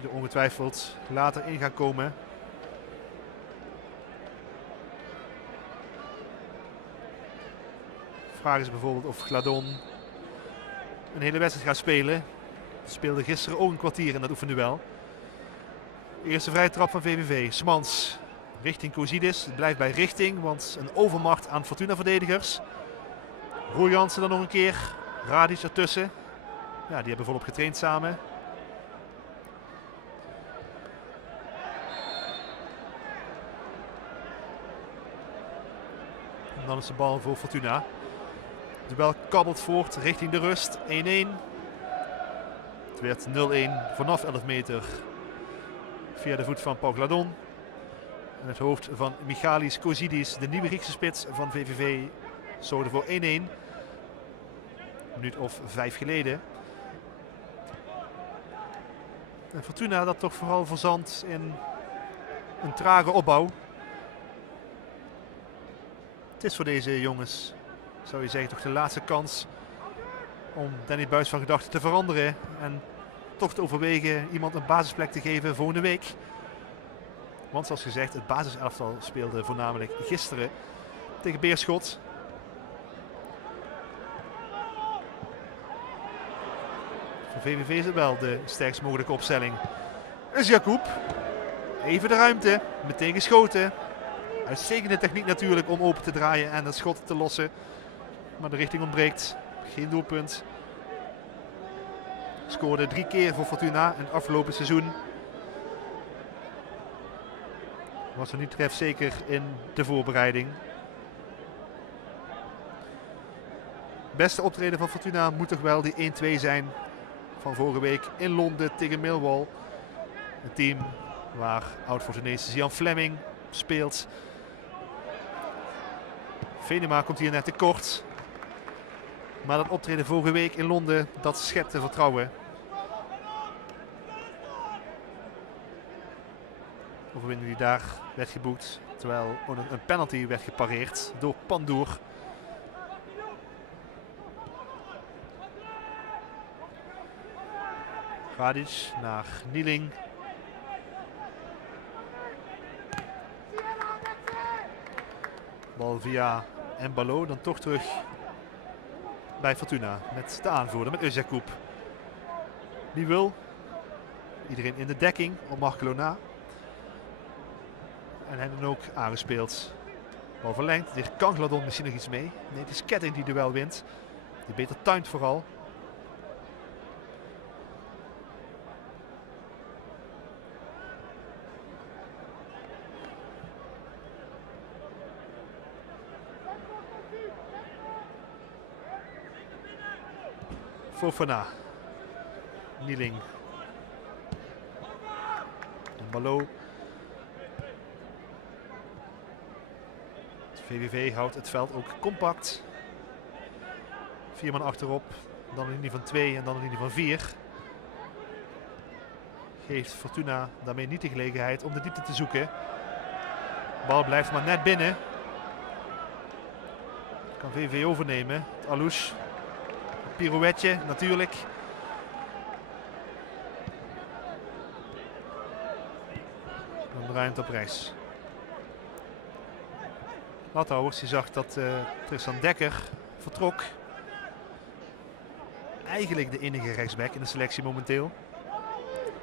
Die er ongetwijfeld later in gaan komen. Vraag is bijvoorbeeld of Gladon een hele wedstrijd gaat spelen. Speelde gisteren ook een kwartier in dat oefenduel. Eerste vrije trap van VVV. Smans richting Kozidis. Het blijft bij richting, want een overmacht aan Fortuna-verdedigers. Roel Jansen dan nog een keer. Radic ertussen. Ja, die hebben volop getraind samen. En dan is de bal voor Fortuna. De duel kabbelt voort richting de rust. 1-1. Het werd 0-1 vanaf 11 meter. Via de voet van Pogladon. En het hoofd van Michalis Kozidis, de nieuwe Griekse spits van VVV, zorgde voor 1-1. Een minuut of 5 geleden. En Fortuna dat toch vooral verzandt in een trage opbouw. Het is voor deze jongens, zou je zeggen, toch de laatste kans om Danny Buis van gedachten te veranderen. En toch te overwegen iemand een basisplek te geven volgende week. Want zoals gezegd, het basiselftal speelde voornamelijk gisteren tegen Beerschot. Voor VVV is het wel de sterkst mogelijke opstelling. Is Jakub. Even de ruimte. Meteen geschoten. Uitstekende techniek natuurlijk om open te draaien en het schot te lossen. Maar de richting ontbreekt. Geen doelpunt. Scoorde 3 keer voor Fortuna in het afgelopen seizoen. Was er niet trefzeker in de voorbereiding. Beste optreden van Fortuna moet toch wel die 1-2 zijn van vorige week in Londen tegen Millwall. Een team waar oud-Fortunees Jan Fleming speelt. Venema komt hier net tekort. Maar dat optreden vorige week in Londen, dat schepte vertrouwen. Overwinning die daar werd geboekt, terwijl een penalty werd gepareerd door Pandoer. Radic naar Nieling. Bal via Embalo, dan toch terug bij Fortuna met de aanvoerder, met Özyakup. Die wil. Iedereen in de dekking op Marcelo na. En hij dan ook aangespeeld. Bal verlengd. Hier kan Gladon misschien nog iets mee. Nee, het is Ketting die duel wint. Die beter timed vooral. Fofana. Nieling. Malo. VVV houdt het veld ook compact. 4 man achterop. Dan een linie van 2 en dan een linie van 4. Geeft Fortuna daarmee niet de gelegenheid om de diepte te zoeken. De bal blijft maar net binnen. Kan VVV overnemen. Alouche. Pirouetje natuurlijk. Dan de ruimte op rechts. Lathouwers, die zag dat Tristan Dekker vertrok. Eigenlijk de enige rechtsback in de selectie momenteel.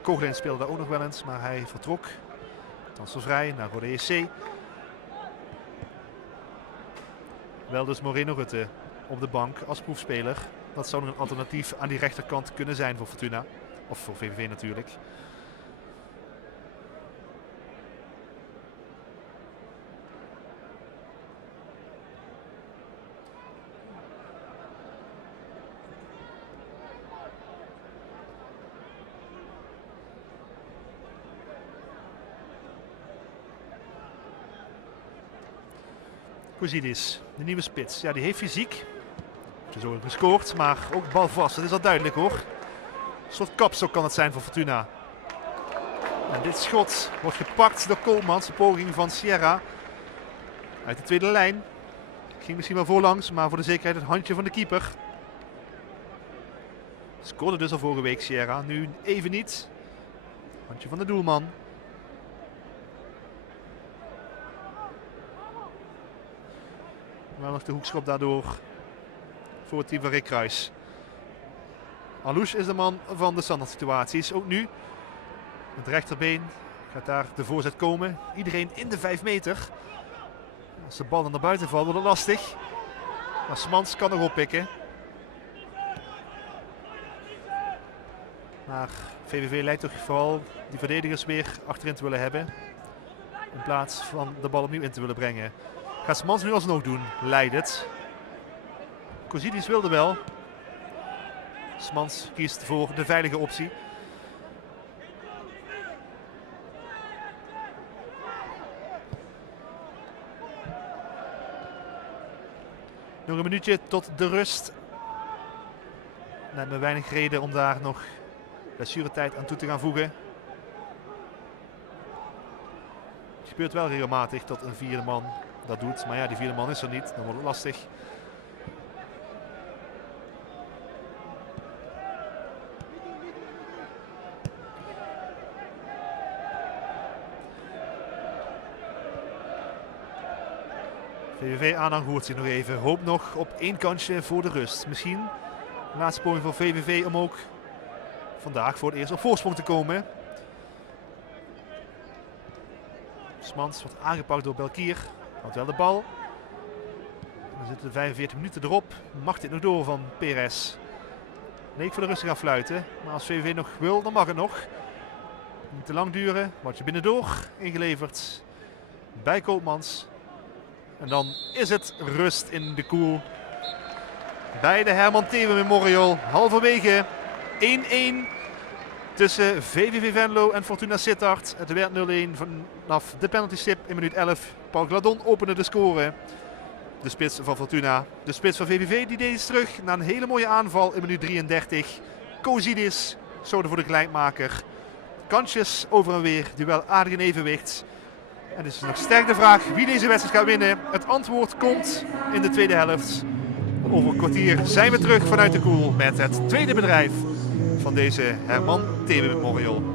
Kogelin speelde daar ook nog wel eens, maar hij vertrok. Transfervrij naar Rode JC. Wel dus Moreno Rutte op de bank als proefspeler. Dat zou nog een alternatief aan die rechterkant kunnen zijn voor Fortuna. Of voor VVV natuurlijk. Kozidis, de nieuwe spits. Ja, die heeft fysiek. Zo gescoord, maar ook balvast. Dat is al duidelijk hoor. Een soort kapstok kan het zijn voor Fortuna. En dit schot wordt gepakt door Koolmans. De poging van Sierra. Uit de tweede lijn. Ging misschien wel voorlangs, maar voor de zekerheid het handje van de keeper. Scoorde dus al vorige week Sierra. Nu even niet. Handje van de doelman. Wel nog de hoekschop daardoor voor het team van Rick Kruis. Alouche is de man van de standaard situaties. Ook nu. Het rechterbeen gaat daar de voorzet komen. Iedereen in de 5 meter. Als de bal dan naar buiten valt, wordt het lastig. Maar Smans kan nog oppikken. Maar VVV lijkt toch vooral die verdedigers weer achterin te willen hebben. In plaats van de bal opnieuw in te willen brengen. Gaat Smans nu alsnog doen? Leidt het. Kozidis wilde wel. Smans kiest voor de veilige optie. Nog een minuutje tot de rust. We hebben weinig reden om daar nog blessuretijd aan toe te gaan voegen. Het gebeurt wel regelmatig dat een vierde man dat doet. Maar ja, die vierde man is er niet. Dan wordt het lastig. VVV aanhang hoort zich nog even. Hoopt nog op één kansje voor de rust. Misschien een laatste poging voor VVV om ook vandaag voor het eerst op voorsprong te komen. Smans wordt aangepakt door Belkier. Houdt wel de bal. Dan zitten de 45 minuten erop. Mag dit nog door van Perez? Leek voor de rust te gaan fluiten. Maar als VVV nog wil, dan mag het nog. Niet te lang duren. Watje binnendoor. Ingeleverd bij Koopmans. En dan is het rust in de koel. Bij de Herman Thewe Memorial. Halverwege 1-1 tussen VVV Venlo en Fortuna Sittard. Het werd 0-1 vanaf de penaltystip in minuut 11. Paul Gladon opende de score. De spits van Fortuna. De spits van VVV die deed eens terug na een hele mooie aanval in minuut 33. Kozidis zorgde voor de gelijkmaker. Kansjes over en weer. Duel aardig in evenwicht. En het is nog sterk de vraag wie deze wedstrijd gaat winnen. Het antwoord komt in de tweede helft. Over een kwartier zijn we terug vanuit de koel met het tweede bedrijf van deze Herman Thewe Memorial.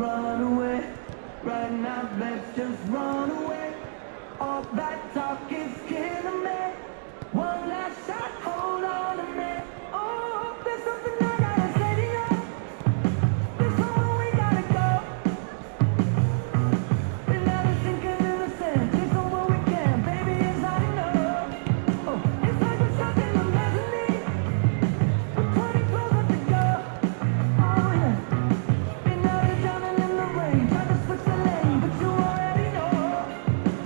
run away. Right now, let's just run away. All that talk is killing me. One last shot, hold on a minute. Oh, there's something I gotta say to you. There's somewhere we gotta go. We're never sinking in the sand. Chase on what we can, baby, it's not enough. Oh, it's like we're stuck in the mezzanine. We're 20 floors up to go. Oh yeah. Been out and drowning in the rain, trying to switch the lane, but you already know.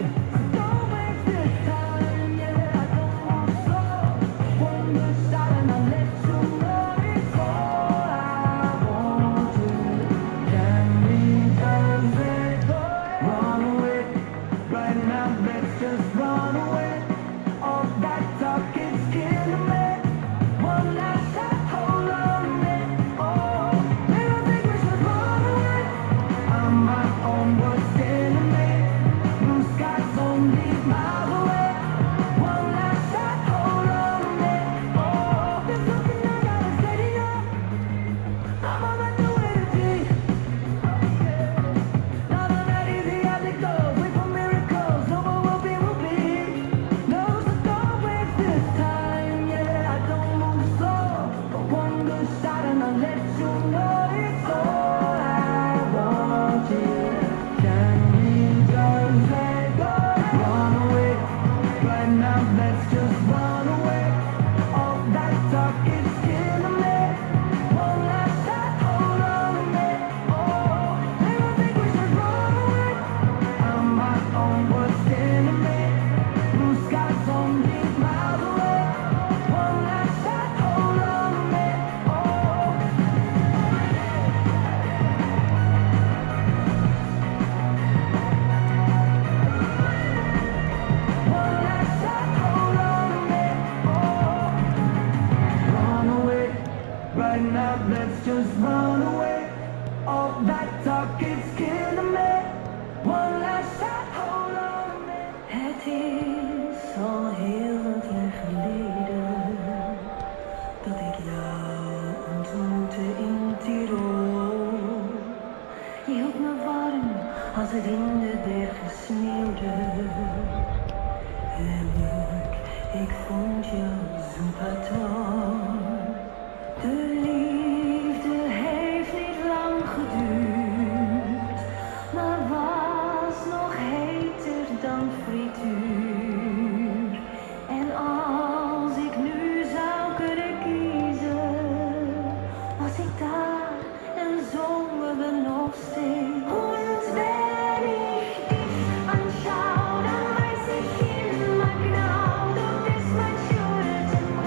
Yeah. So don't waste this time, yeah, I don't want so. One good shot and I'll let you know it's all I want to. Can we just let go? Run away, right now let's just run away. All that talk is killing me. One last shot, hold on a minute. Oh, maybe I think we should run away. I'm my own worst enemy. Blue skies only miles away. One last shot, hold on a minute. Oh, there's something I gotta say to you. I'm on that new energy. Not on that easy as it goes. Wait for miracles. No more will be, will be. No, so don't waste this time. Yeah, I don't move slow. But one good shot and I'll let you know it's all I want. Yeah, can we just let go? Run away. Right now, let's just run away. All that talk is killing me. One last shot, hold on a minute. Oh, maybe I think we should run away. I'm my own worst enemy. Blue skies only miles away. One last shot, hold on a minute. Oh. One last shot, hold on a minute. Oh. Run away. Right now, let's just run away. All that talk is killing me. One last shot, hold on a minute. Het is al heel wat jaar geleden dat ik jou ontmoette in Tirol. Je hield me warm als het in de bergen sneeuwde. En ik vond jou super tof. De liefde heeft niet lang geduurd, maar was nog heter dan frituur. En als ik nu zou kunnen kiezen, was ik daar en zongen we nog steeds. Und wenn ich dich anschaue, dann weiß ich immer genau, du bist mein Schuldenbrauch.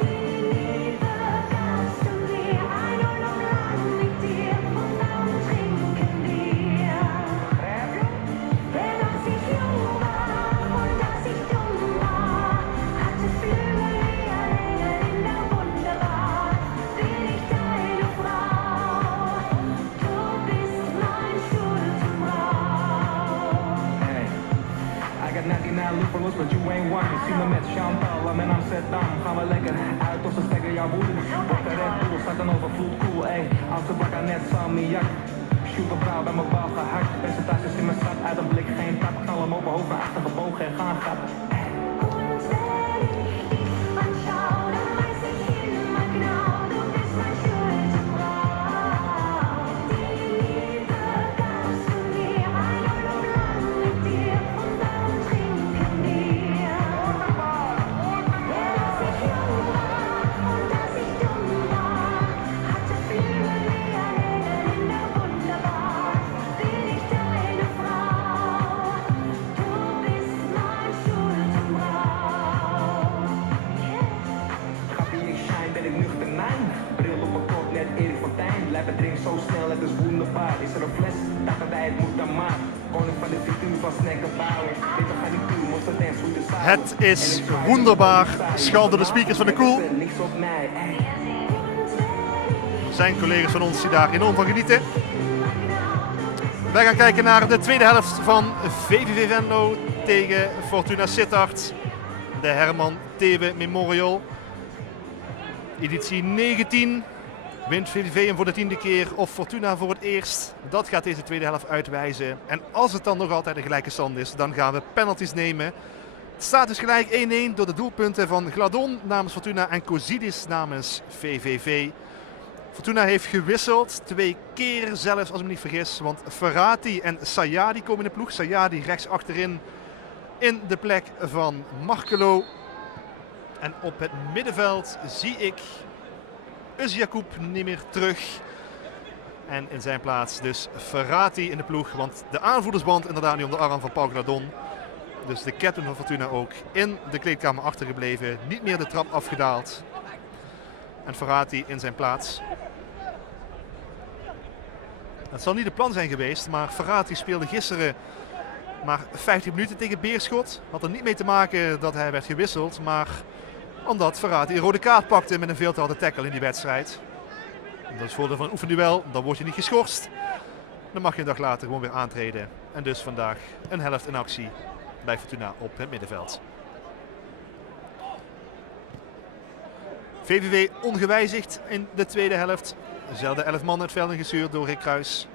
Die Liebe gabst du mir, ein und lang mit dir, und dann trinken wir. Denn als ich jung war und als ich dumm war, hatte Flügel wie ein Engel in der Wunderbar, bin ich deine Frau. Du bist mein Schuldenbrauch. Hey, I got 99 Luperlos, but you ain't one. Je ziet me met Chantal, I'm in Amsterdam. Gaan we lekker uit of ze stekken jouw woede. Op de Red Bull, staat dan over vloed cool, ey. Als de bakker net salmiak. Shoot een vrouw bij mijn bal gehakt. Percentages in mijn stad, uit een blik geen tap. Knal hem open, hoofd naar achter gebogen en gaan gat. Und wenn ich dich anschaue, dann weiß ich immer genau, du bist mein Schuldenbrauch. Die Liebe gabst du mir, ein und lang mit dir, und dann trinken wir. Denn als ich jung war und als ich dumm war, hatte Flügel wie ein Engel in der Wunderbar, bin ich deine Frau. Du bist mein Schuldenbrauch. Grappie, ik shine, ben ik nuchter, nein. Bril op mijn kop, net Erik van Tijn. Lijpen drink zo snel, het is wonderbaar. Is er een fles, dachten wij het moet dan maar. Koning van de frituur van snackenbouwen. Dit toch aan die kuur, moest het dance, goed de saus. Het is wonderbaar, schalden de speakers van de Cool. Niks op mij, ey. Er zijn collega's van ons die daar enorm van genieten. Wij gaan kijken naar de tweede helft van VVV Venlo tegen Fortuna Sittard. De Herman Thebe Memorial. Editie 19. Wint VVV hem voor de 10e keer of Fortuna voor het eerst? Dat gaat deze tweede helft uitwijzen. En als het dan nog altijd een gelijke stand is, dan gaan we penalties nemen. Het staat dus gelijk 1-1 door de doelpunten van Gladon namens Fortuna en Kozidis namens VVV. Fortuna heeft gewisseld, 2 keer zelfs als ik me niet vergis. Want Ferrati en Sayadi komen in de ploeg. Sayadi rechts achterin in de plek van Markelo. En op het middenveld zie ik Özyakup niet meer terug. En in zijn plaats dus Ferrati in de ploeg. Want de aanvoerdersband inderdaad nu om de arm van Paul Gladon. Dus de captain van Fortuna ook in de kleedkamer achtergebleven. Niet meer de trap afgedaald. En Ferrati in zijn plaats. Dat zal niet het plan zijn geweest. Maar Ferrati speelde gisteren maar 15 minuten tegen Beerschot. Had er niet mee te maken dat hij werd gewisseld. Maar omdat Ferrati een rode kaart pakte met een veel te harde tackle in die wedstrijd. Dat is het voordeel van een oefenduel. Dan word je niet geschorst. Dan mag je een dag later gewoon weer aantreden. En dus vandaag een helft in actie bij Fortuna op het middenveld. VVV ongewijzigd in de tweede helft. Dezelfde 11 man het veld ingestuurd door Rick Kruis.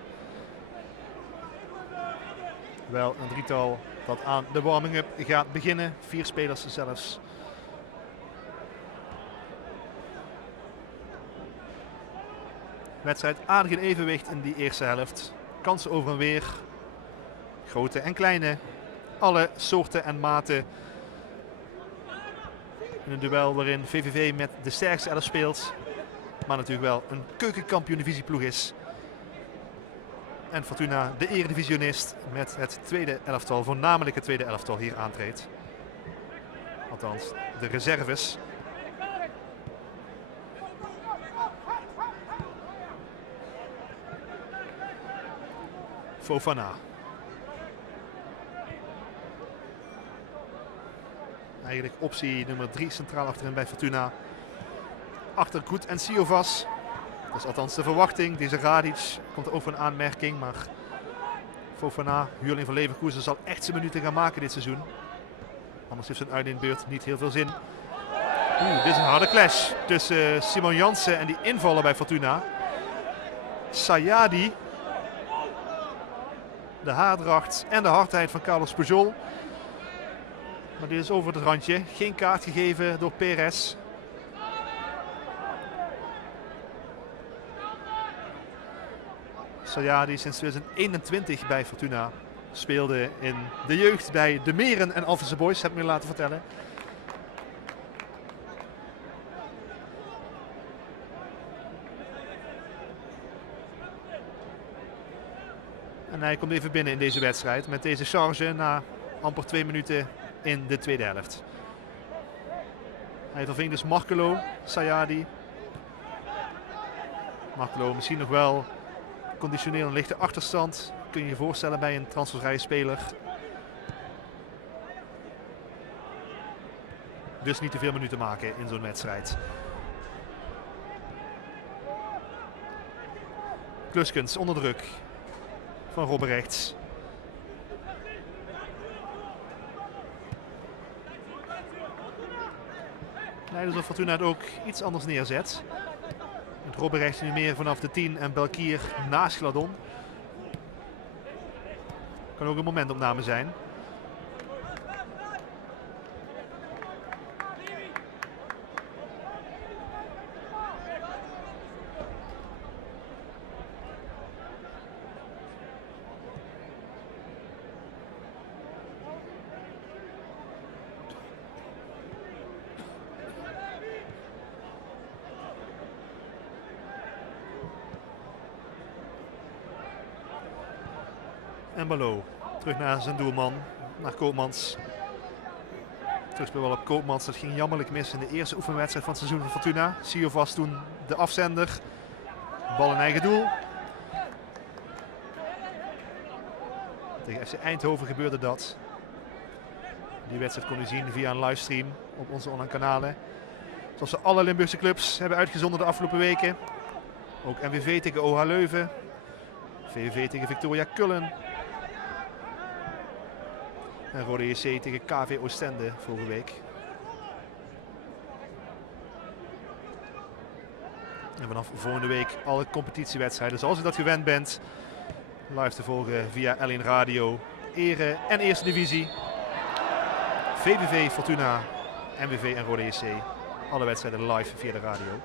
Wel een drietal dat aan de warming-up gaat beginnen. 4 spelers zelfs. Wedstrijd aardig in evenwicht in die eerste helft. Kansen over en weer. Grote en kleine. Alle soorten en maten. In een duel waarin VVV met de sterkste 11 speelt. Maar natuurlijk wel een keukenkampioen divisieploeg is. En Fortuna de eredivisionist met het tweede elftal, voornamelijk het tweede elftal hier aantreedt. Althans, de reserves. Fofana. Eigenlijk optie nummer 3 centraal achterin bij Fortuna. Achter Goed en Siovas. Dat is althans de verwachting. Deze Radic komt ook voor een aanmerking. Maar Fofana, huurling van Leverkusen, zal echt zijn minuten gaan maken dit seizoen. Anders heeft zijn uitleenbeurt niet heel veel zin. Dit is een harde clash tussen Simon Jansen en die invallen bij Fortuna. Sayadi. De haardracht en de hardheid van Carlos Pujol. Maar dit is over het randje. Geen kaart gegeven door Perez. Sayadi sinds 2021 bij Fortuna. Speelde in de jeugd bij De Meren en Alphense Boys, heb ik me laten vertellen. En hij komt even binnen in deze wedstrijd met deze charge na amper 2 minuten in de tweede helft. Hij verving dus Markelo, Sayadi. Markelo misschien nog wel conditioneel een lichte achterstand. Kun je je voorstellen bij een transfervrije speler. Dus niet te veel minuten maken in zo'n wedstrijd. Kluskens onder druk van Robben rechts. Lijkt alsof Fortuna het ook iets anders neerzet. Met Robben rechts nu meer vanaf de 10 en Belkier naast Gladon. Kan ook een momentopname zijn. En Balo terug naar zijn doelman, naar Koopmans. Terugspeel wel op Koopmans, dat ging jammerlijk mis in de eerste oefenwedstrijd van het seizoen van Fortuna. Siovas toen de afzender. Bal in eigen doel. Tegen FC Eindhoven gebeurde dat. Die wedstrijd kon u zien via een livestream op onze online kanalen. Zoals we alle Limburgse clubs hebben uitgezonden de afgelopen weken. Ook MVV tegen OH Leuven. VVV tegen Victoria Kullen. En Rode JC tegen KV Oostende vorige week. En vanaf volgende week alle competitiewedstrijden zoals u dat gewend bent. Live te volgen via L1 Radio, Ere en Eerste Divisie. VVV, Fortuna, MVV en Rode JC. Alle wedstrijden live via de radio.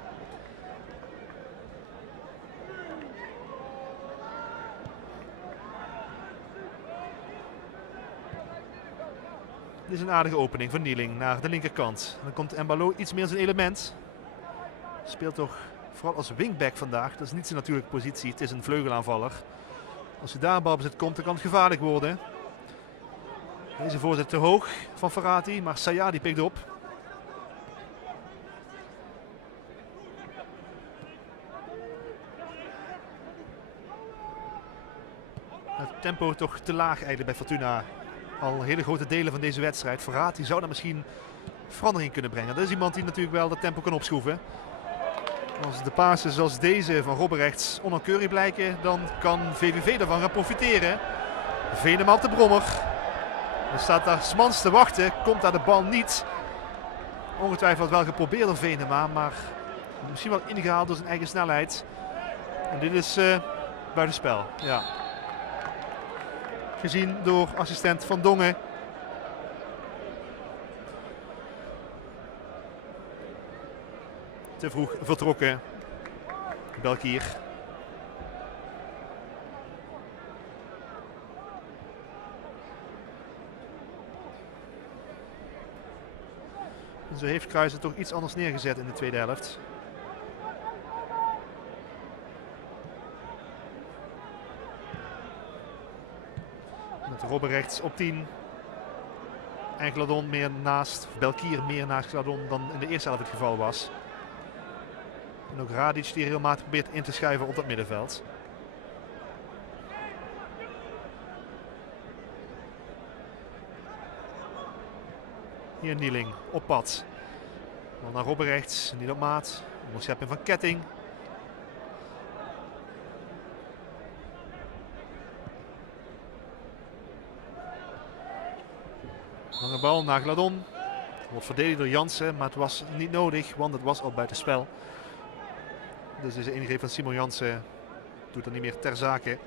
Dit is een aardige opening van Nieling naar de linkerkant. Dan komt Embalo iets meer zijn element. Speelt toch vooral als wingback vandaag. Dat is niet zijn natuurlijke positie. Het is een vleugelaanvaller. Als hij daar een balbezit komt, dan kan het gevaarlijk worden. Deze voorzet te hoog van Ferrati, maar Sayah die pikt op. Het tempo toch te laag eigenlijk bij Fortuna. Al hele grote delen van deze wedstrijd. Ferrati zou daar misschien verandering kunnen brengen. Dat is iemand die natuurlijk wel dat tempo kan opschroeven. Als de pasen zoals deze van Robberechts onnauwkeurig blijken, dan kan VVV daarvan gaan profiteren. Venema op de brommer. Er staat daar Smans te wachten, komt daar de bal niet. Ongetwijfeld wel geprobeerd door Venema, maar misschien wel ingehaald door zijn eigen snelheid. En dit is buitenspel, ja. Gezien door assistent Van Dongen. Te vroeg vertrokken. Belkier. Zo heeft Kruijs het toch iets anders neergezet in de tweede helft. Met Robberechts op 10. En Gladon meer naast, Belkier meer naast Gladon dan in de eerste helft het geval was. En ook Radic die regelmatig probeert in te schuiven op dat middenveld. Hier Nieling op pad. Dan naar Robberechts, niet op maat. Onderschepping van Ketting. Lange bal naar Gladon. Wordt verdedigd door Jansen, maar het was niet nodig, want het was al buitenspel. Dus deze ingreep van Simon Jansen doet er niet meer ter zake.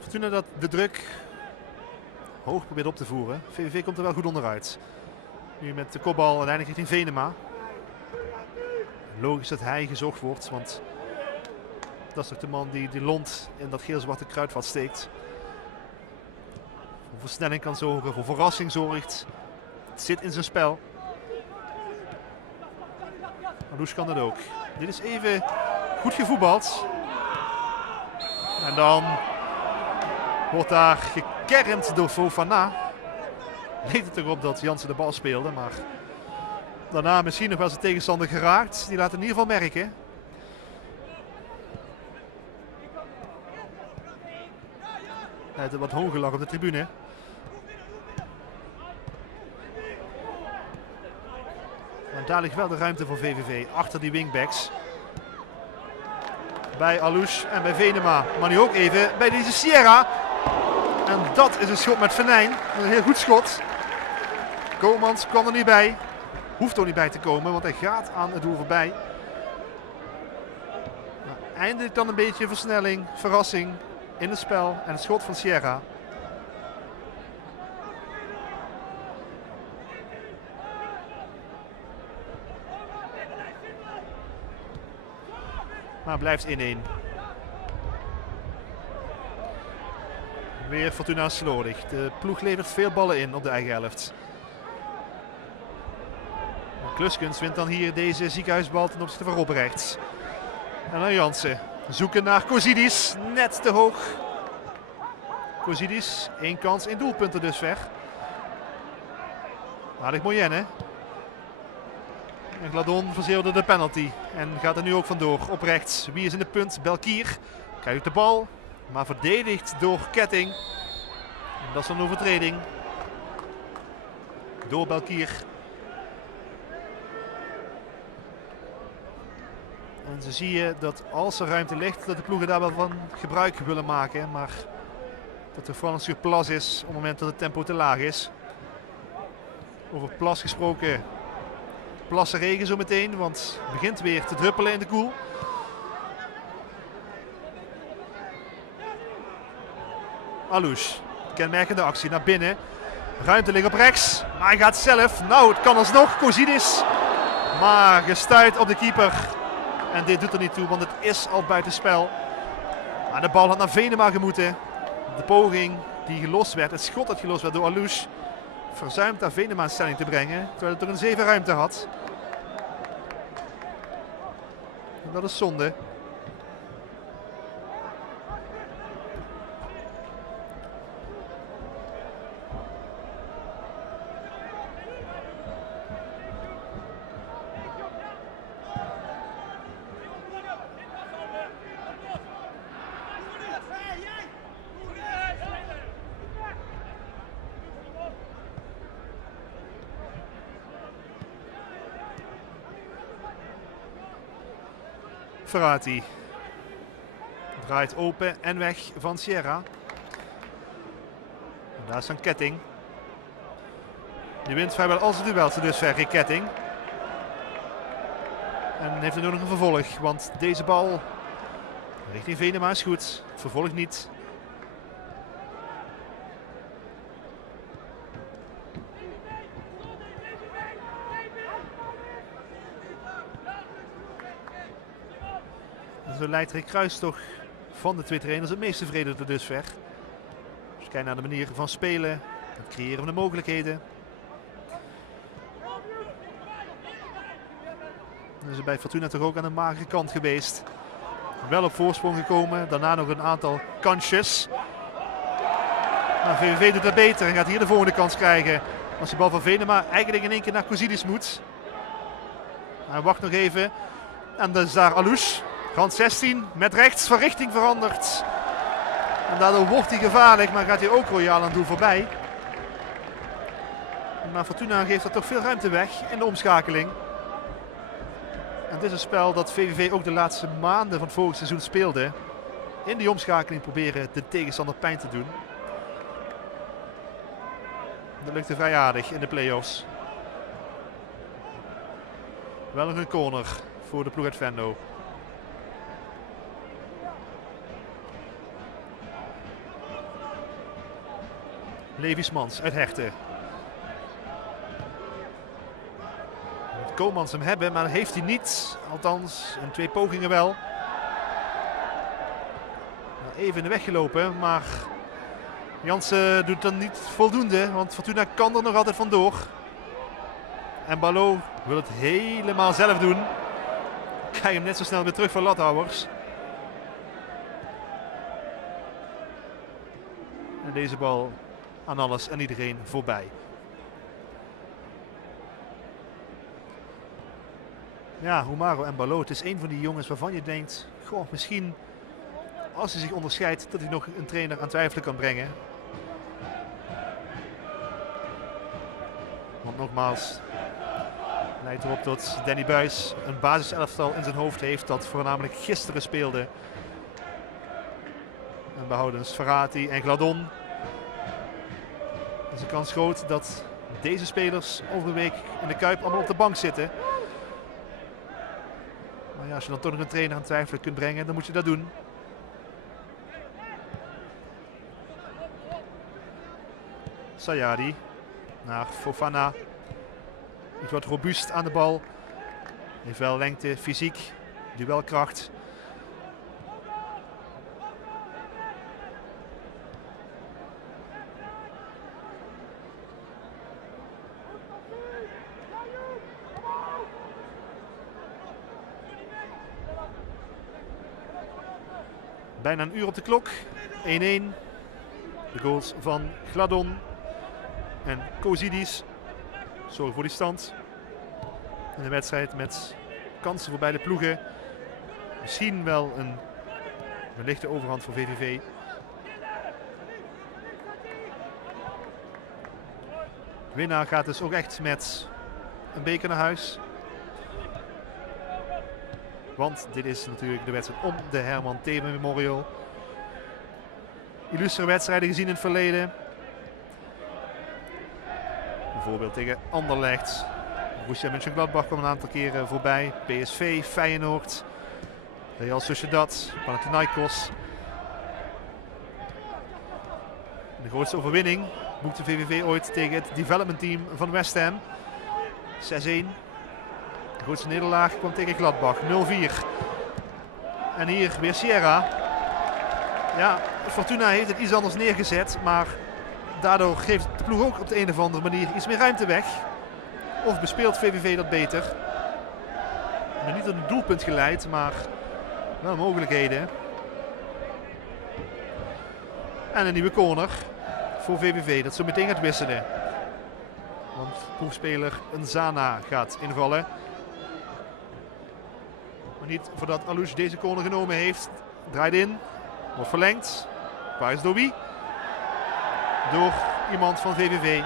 Fortuna dat de druk hoog probeert op te voeren. VVV komt er wel goed onderuit. Nu met de kopbal uiteindelijk richting Venema. Logisch dat hij gezocht wordt, want dat is toch de man die de lont in dat geel-zwarte kruidvat steekt. Voor versnelling kan zorgen, voor verrassing zorgt. Het zit in zijn spel. Alouche kan dat ook. Dit is even goed gevoetbald. En dan wordt daar gekermd door Fofana. Leek het erop dat Jansen de bal speelde, maar daarna misschien nog wel zijn tegenstander geraakt. Die laat in ieder geval merken. Hij heeft wat hoongelach op de tribune. En daar ligt wel de ruimte voor VVV achter die wingbacks. Bij Alouche en bij Venema, maar nu ook even bij deze Sierra. En dat is een schot met Venijn. Een heel goed schot. Komans kwam er niet bij. Hoeft er niet bij te komen, want hij gaat aan het doel voorbij. Nou, eindelijk dan een beetje versnelling, verrassing in het spel. En het schot van Sierra. Maar blijft 1-1. Weer Fortuna slordig. De ploeg levert veel ballen in op de eigen helft. Kluskens wint dan hier deze ziekenhuisbal ten opzichte van Robberechts. En dan Jansen. Zoeken naar Kozidis. Net te hoog. Kozidis. 1 kans, 1 doelpunten dus ver. Aardig Moyenne. En Gladon verzeelde de penalty. En gaat er nu ook vandoor. Op rechts. Wie is in de punt? Belkier. Krijgt de bal. Maar verdedigd door Ketting. En dat is een overtreding. Door Belkier. En zo zie je dat als er ruimte ligt, dat de ploegen daar wel van gebruik willen maken. Maar dat er vooral een surplus is op het moment dat het tempo te laag is. Over plas gesproken. Plassen regen zo meteen, want het begint weer te druppelen in de koel. Alouche, kenmerkende actie naar binnen. Ruimte ligt op rechts, maar hij gaat zelf. Nou, het kan alsnog. Kozidis, maar gestuit op de keeper. En dit doet er niet toe, want het is al buitenspel. Maar de bal had naar Venema gemoeten. De poging die gelost werd, het schot dat gelost werd door Alouche, verzuimt daar Venema in stelling te brengen, terwijl het er een 7 ruimte had. En dat is zonde. Ferrati draait open en weg van Sierra. En daar is een Ketting. Die wint vrijwel al zijn duels dus ver, Ketting. En heeft er nu nog een vervolg, want deze bal richting Venema is goed. Vervolg niet. Zo leidt Rick Kruis toch van de twee trainers het meest tevreden tot dusver. Als je kijkt naar de manier van spelen, het creëren van de mogelijkheden. Dan is er bij Fortuna toch ook aan de magere kant geweest. Wel op voorsprong gekomen, daarna nog een aantal kansjes. Maar VVV doet dat beter en gaat hier de volgende kans krijgen. Als de bal van Venema eigenlijk in één keer naar Kozidis moet. Hij wacht nog even. En dan is daar Alouche. Rand 16 met rechts van richting veranderd. En daardoor wordt hij gevaarlijk, maar gaat hij ook royaal aan het doel voorbij. Maar Fortuna geeft er toch veel ruimte weg in de omschakeling. En dit is een spel dat VVV ook de laatste maanden van het vorige seizoen speelde. In die omschakeling proberen de tegenstander pijn te doen. Dat lukte vrij aardig in de play-offs. Wel nog een corner voor de ploeg uit Venlo. Leviesmans uit Herten. Koolmans hem hebben, maar dat heeft hij niet. Althans, in 2 pogingen wel. Even in de weg gelopen, maar Jansen doet dan niet voldoende, want Fortuna kan er nog altijd vandoor. En Ballot wil het helemaal zelf doen. Krijg hem net zo snel weer terug van Lathouwers. En deze bal aan alles en iedereen voorbij. Ja, Humaro en Ballot, het is een van die jongens waarvan je denkt, goh, misschien als hij zich onderscheidt, dat hij nog een trainer aan twijfelen kan brengen. Want nogmaals, lijkt erop dat Danny Buijs een basiselftal in zijn hoofd heeft dat voornamelijk gisteren speelde. En behoudens Ferrati en Gladon. Dus de kans groot dat deze spelers over de week in de Kuip allemaal op de bank zitten. Maar ja, als je dan toch nog een trainer aan twijfelen kunt brengen, dan moet je dat doen. Sayadi naar Fofana. Iets wat robuust aan de bal. Heeft wel lengte, fysiek, duelkracht. Bijna een uur op de klok. 1-1. De goals van Gladon en Kozidis zorgen voor die stand. In de wedstrijd met kansen voor beide ploegen. Misschien wel een lichte overhand voor VVV. De winnaar gaat dus ook echt met een beker naar huis. Want dit is natuurlijk de wedstrijd om de Herman Themen Memorial. Illustere wedstrijden gezien in het verleden. Bijvoorbeeld tegen Anderlecht. Borussia Mönchengladbach kwam een aantal keren voorbij. PSV, Feyenoord, Real Sociedad, Panathinaikos. De grootste overwinning boekte VVV ooit tegen het development team van West Ham. 6-1. De grootste nederlaag kwam tegen Gladbach, 0-4. En hier weer Sierra. Ja, Fortuna heeft het iets anders neergezet, maar daardoor geeft de ploeg ook op de een of andere manier iets meer ruimte weg. Of bespeelt VVV dat beter. En niet tot een doelpunt geleid, maar wel mogelijkheden. En een nieuwe corner voor VVV dat zo meteen gaat wisselen. Want ploegspeler Nzana gaat invallen. Maar niet voordat Alouche deze corner genomen heeft. Draait in, wordt verlengd. Waar is door wie? Door iemand van VVV.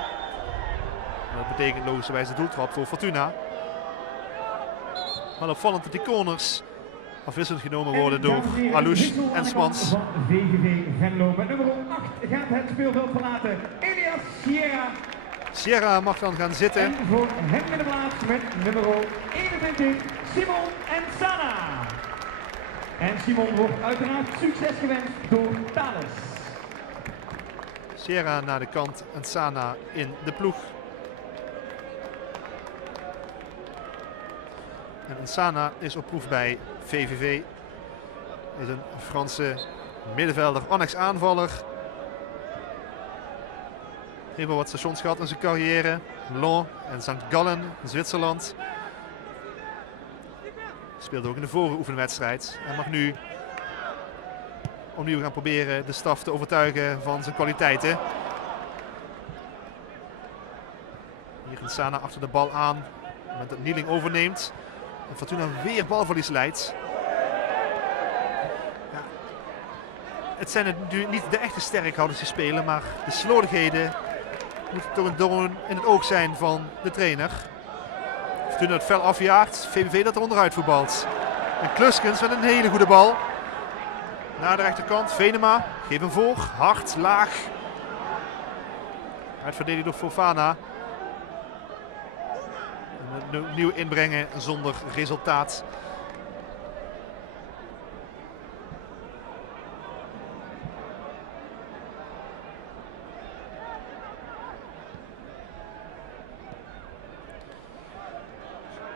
En dat betekent logischerwijs de doeltrap voor Fortuna. Maar opvallend dat die corners afwisselend genomen worden door Alouche en Smans. Van VVV Venlo met nummer 8 gaat het speelveld verlaten. Elias Sierra. Sierra mag dan gaan zitten. En voor hem in de plaats met nummer 21 Simon Nzana. En Simon wordt uiteraard succes gewenst door Thales. Sierra naar de kant en Nzana in de ploeg. En Nzana is op proef bij VVV. Is een Franse middenvelder, annex aanvaller. Heeft wel wat stations gehad in zijn carrière. Lyon en St. Gallen in Zwitserland. Speelde ook in de vorige oefenwedstrijd. En mag nu opnieuw gaan proberen de staf te overtuigen van zijn kwaliteiten. Hier Nzana achter de bal aan. Met dat Nieling overneemt. En Fortuna weer balverlies leidt. Ja. Het zijn natuurlijk niet de echte sterkhouders die spelen, maar de slordigheden moeten toch een doorn in het oog zijn van de trainer. Fortuna het fel afjaagt, VVV dat er onderuit voetbalt. En Kluskens met een hele goede bal. Naar de rechterkant, Venema, geeft hem voor, hard, laag. Uitverdedigd door Fofana. Nieuw inbrengen zonder resultaat.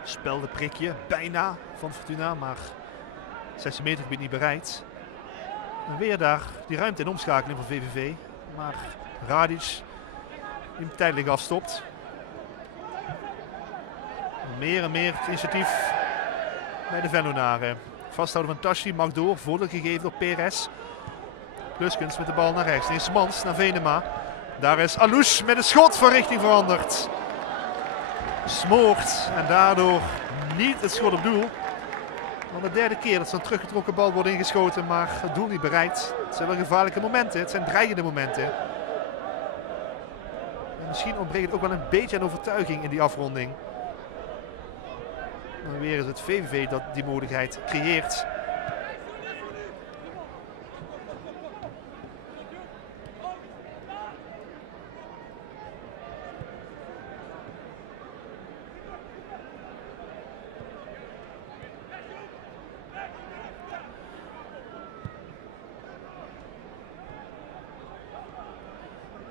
Speldenprikje, bijna van Fortuna, maar 16 meter gebied niet bereikt. En weer daar die ruimte in omschakeling van VVV. Maar Radic die hem tijdelijk afstopt. Meer en meer het initiatief bij de Venlonaren. Vasthouden van Tashi mag door, voordeel gegeven door Perez. Kluskens met de bal naar rechts. Nee, Smans naar Venema. Daar is Alouche met een schot van richting veranderd. Smoort en daardoor niet het schot op doel. Al de derde keer dat zo'n teruggetrokken bal wordt ingeschoten, maar het doel niet bereikt. Het zijn wel gevaarlijke momenten, het zijn dreigende momenten. En misschien ontbreekt het ook wel een beetje aan overtuiging in die afronding. En weer is het VVV dat die mogelijkheid creëert.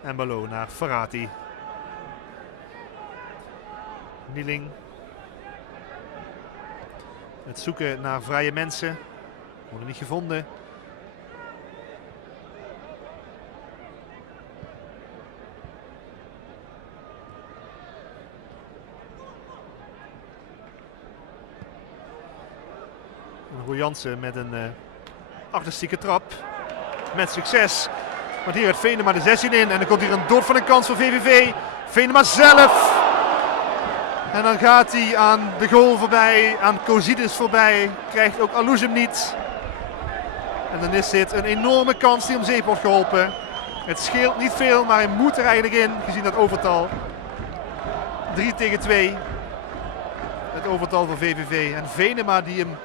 En Balo naar Ferrati. Nieling. Het zoeken naar vrije mensen. Worden niet gevonden. Roy Jansen met een artistieke trap. Met succes. Want hier gaat Venema de 16 in. En dan komt hier een dot van een kans voor VVV. Venema zelf. En dan gaat hij aan de goal voorbij. Aan Kozidis voorbij. Krijgt ook Alouche hem niet. En dan is dit een enorme kans die om zeep wordt geholpen. Het scheelt niet veel, maar hij moet er eigenlijk in. Gezien dat overtal. 3 tegen 2. Het overtal van VVV. En Venema die hem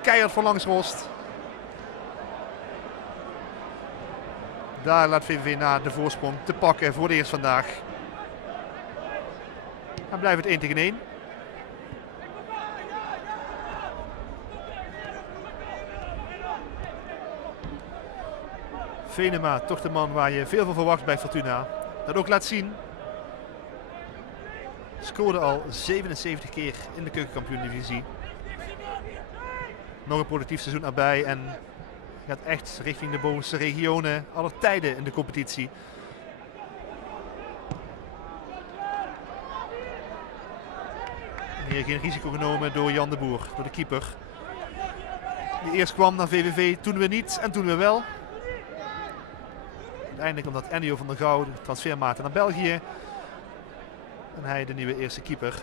keihard van langs rost. Daar laat VVV na de voorsprong te pakken voor de eerst vandaag. Dan blijft het 1 tegen 1. Venema, toch de man waar je veel van verwacht bij Fortuna. Dat ook laat zien. Scoorde al 77 keer in de keukenkampioen-divisie. Nog een productief seizoen erbij en gaat echt richting de bovenste regionen aller tijden in de competitie. Hier geen risico genomen door Jan de Boer, door de keeper. Die eerst kwam naar VVV, toen we niet en toen we wel. Uiteindelijk omdat Ennio van der Gouw de transfer maakte naar België. En hij de nieuwe eerste keeper.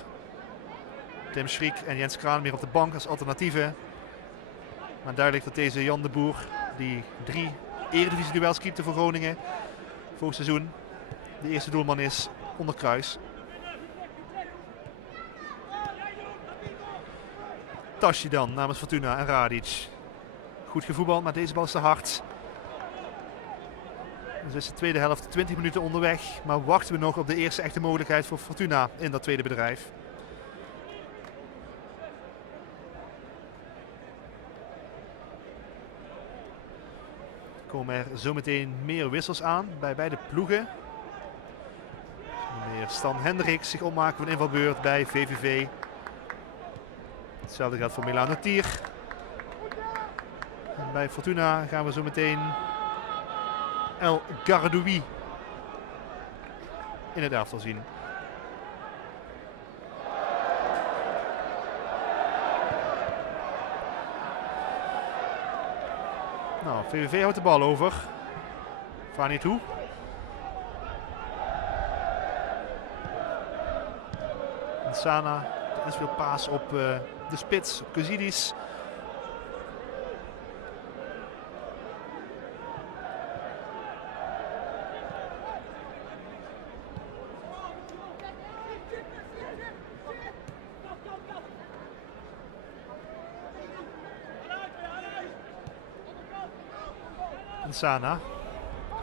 Tim Schriek en Jens Kraan meer op de bank als alternatieven. Maar duidelijk dat deze Jan de Boer, die 3 Eredivisie duels keepte voor Groningen vorig seizoen, de eerste doelman is onder Kruis. Tasje dan namens Fortuna en Radic. Goed gevoetbald, maar deze bal is te hard. Dus is de tweede helft 20 minuten onderweg. Maar wachten we nog op de eerste echte mogelijkheid voor Fortuna in dat tweede bedrijf. Er komen er zometeen meer wissels aan bij beide ploegen. Meneer Stan Hendricks zich opmaken voor een invalbeurt bij VVV. Hetzelfde geldt voor Milano Tier. En bij Fortuna gaan we zo meteen El Gardoui in het elftal zien. Nou, VVV houdt de bal over. Vraag niet hoe. Sana, de inspeelpaas op de spits, op Kuzidis. Sana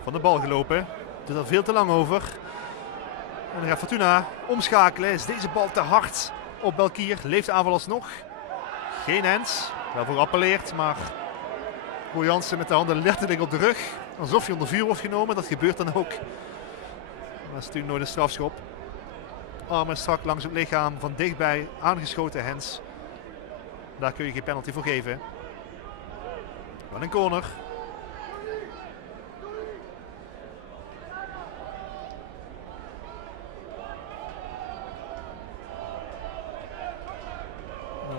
van de bal gelopen, doet er veel te lang over. En dan gaat Fortuna omschakelen. Is deze bal te hard op Belkier? Leeft de aanval alsnog? Geen hands, wel voor appelleert, maar Roy Jansen met de handen letterlijk op de rug. Alsof hij onder vuur wordt genomen, dat gebeurt dan ook. Dat is natuurlijk nooit een strafschop. Armen strak langs het lichaam, van dichtbij aangeschoten hands. Daar kun je geen penalty voor geven. Wat een corner.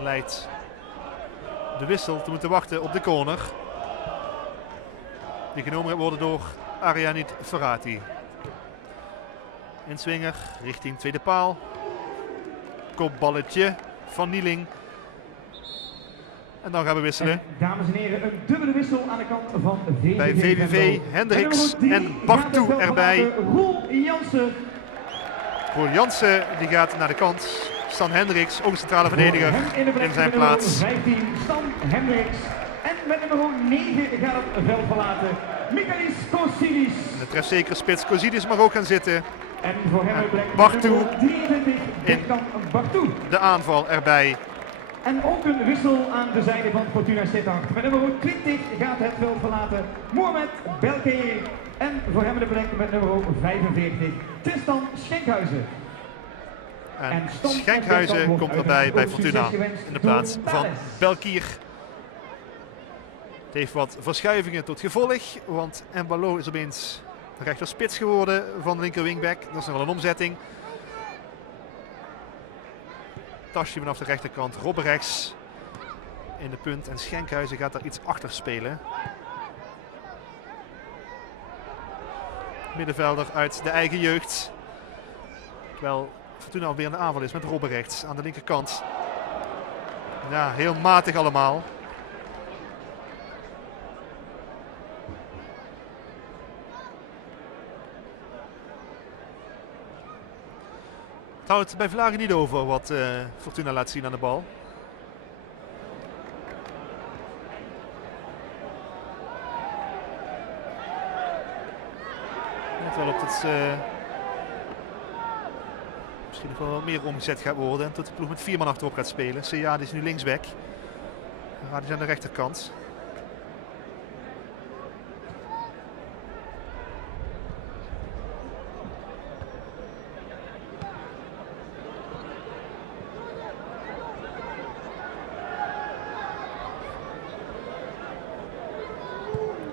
Leidt de wissel te moeten wachten op de corner. Die genomen gaat worden door Arianit Ferrati. Inswinger richting tweede paal. Kopballetje van Nieling. En dan gaan we wisselen. En, dames en heren, een dubbele wissel aan de kant van VVV. Bij VVV Hendricks en Bartoe erbij. Roel Jansen. Roel Jansen die gaat naar de kant. Stan Hendricks, ook centrale verdediger, in zijn plaats. 15, Stan Hendricks. En met nummer 9 gaat het veld verlaten Michalis Kossidis. De trefzekere spits Kossidis mag ook gaan zitten. En voor hem Bartoe 23, Dekkan Bartoe. De aanval erbij. En ook een wissel aan de zijde van Fortuna Sittard. Met nummer 20 gaat het veld verlaten Mohamed Belkeer. En voor hem de plek met nummer 45, Tristan Schenkhuizen. En Schenkhuizen komt erbij bij Fortuna in de plaats van Belkier. Het heeft wat verschuivingen tot gevolg, want Mbalo is opeens rechter spits geworden van de linker wingback. Dat is nog wel een omzetting. Tasje vanaf de rechterkant, Robben rechts in de punt en Schenkhuizen gaat daar iets achter spelen. Middenvelder uit de eigen jeugd. Terwijl Fortuna alweer in de aanval is met Robben rechts aan de linkerkant. Ja, heel matig allemaal. Het houdt bij Vlagen niet over wat Fortuna laat zien aan de bal. lijkt wel op dat misschien nog wel wat meer omgezet gaat worden. En tot de ploeg met 4 man achterop gaat spelen. Sejadi is nu linksback. Radi is aan de rechterkant.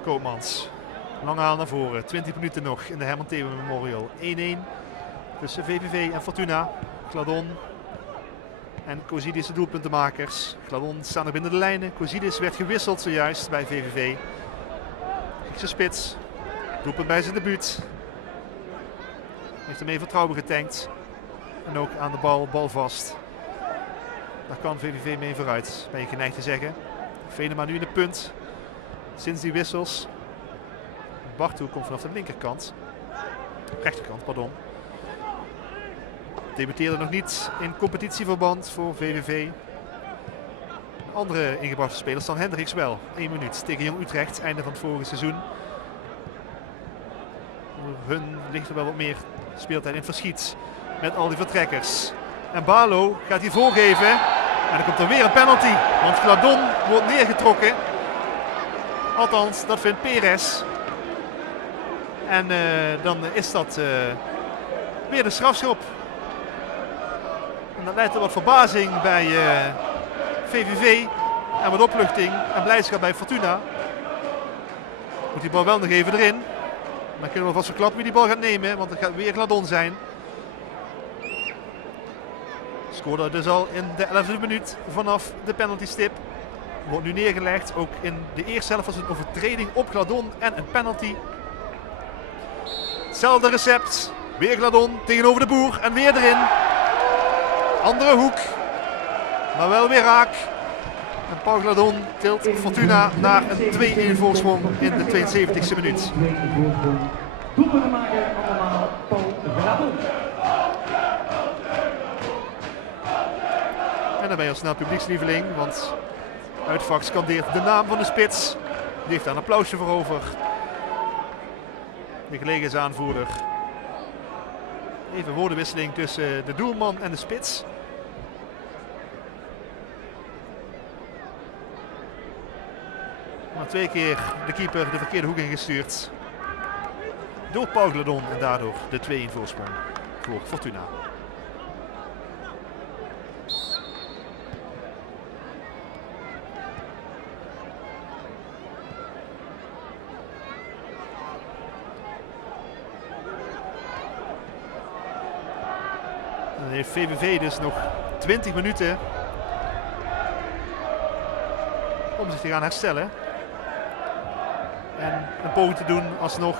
Koopmans. Lange haal naar voren. 20 minuten nog in de Herman Theeuwen Memorial. 1-1 tussen VVV en Fortuna. Gladon en Kozidis de doelpuntenmakers. Gladon staan er binnen de lijnen. Kozidis werd gewisseld zojuist bij VVV. Griekse spits. Doelpunt bij zijn debuut. Heeft ermee vertrouwen getankt. En ook aan de bal vast. Daar kan VVV mee vooruit, ben je geneigd te zeggen. Venema nu in de punt. Sinds die wissels. Bartu komt vanaf de linkerkant. Rechterkant, pardon. Debuteerde nog niet in competitieverband voor VVV. Andere ingebrachte spelers dan Hendricks wel. 1 minuut tegen Jong Utrecht, einde van het vorige seizoen. Voor hun ligt er wel wat meer speeltijd in het verschiet. Met al die vertrekkers. En Balo gaat hier voorgeven. En dan komt er weer een penalty. Want Gladon wordt neergetrokken. Althans, dat vindt Perez. En dan is dat weer de strafschop. En dat leidt tot wat verbazing bij VVV. En wat opluchting en blijdschap bij Fortuna. Moet die bal wel nog even erin. Dan kunnen we vast verklappen wie die bal gaat nemen. Want het gaat weer Gladon zijn. Scoorde dus al in de 11e minuut vanaf de penaltystip. Wordt nu neergelegd. Ook in de eerste helft was een overtreding op Gladon en een penalty. Hetzelfde recept. Weer Gladon tegenover de Boer en weer erin. Andere hoek. Maar wel weer raak. En Paul Gladon tilt Fortuna naar een 2-1 voorsprong in de 72e minuut. Doelpunten maken allemaal Paul Gladon. En dan ben je al snel publiekslieveling, want Uitvak scandeert de naam van de spits. Die heeft daar een applausje voor over. De gelegenheidsaanvoerder. Even woordenwisseling tussen de doelman en de spits. Maar 2 keer de keeper de verkeerde hoek ingestuurd. Door Paul Gladon en daardoor de 2-1 voorsprong voor Fortuna. Dan heeft VVV dus nog 20 minuten om zich te gaan herstellen. En een poging te doen alsnog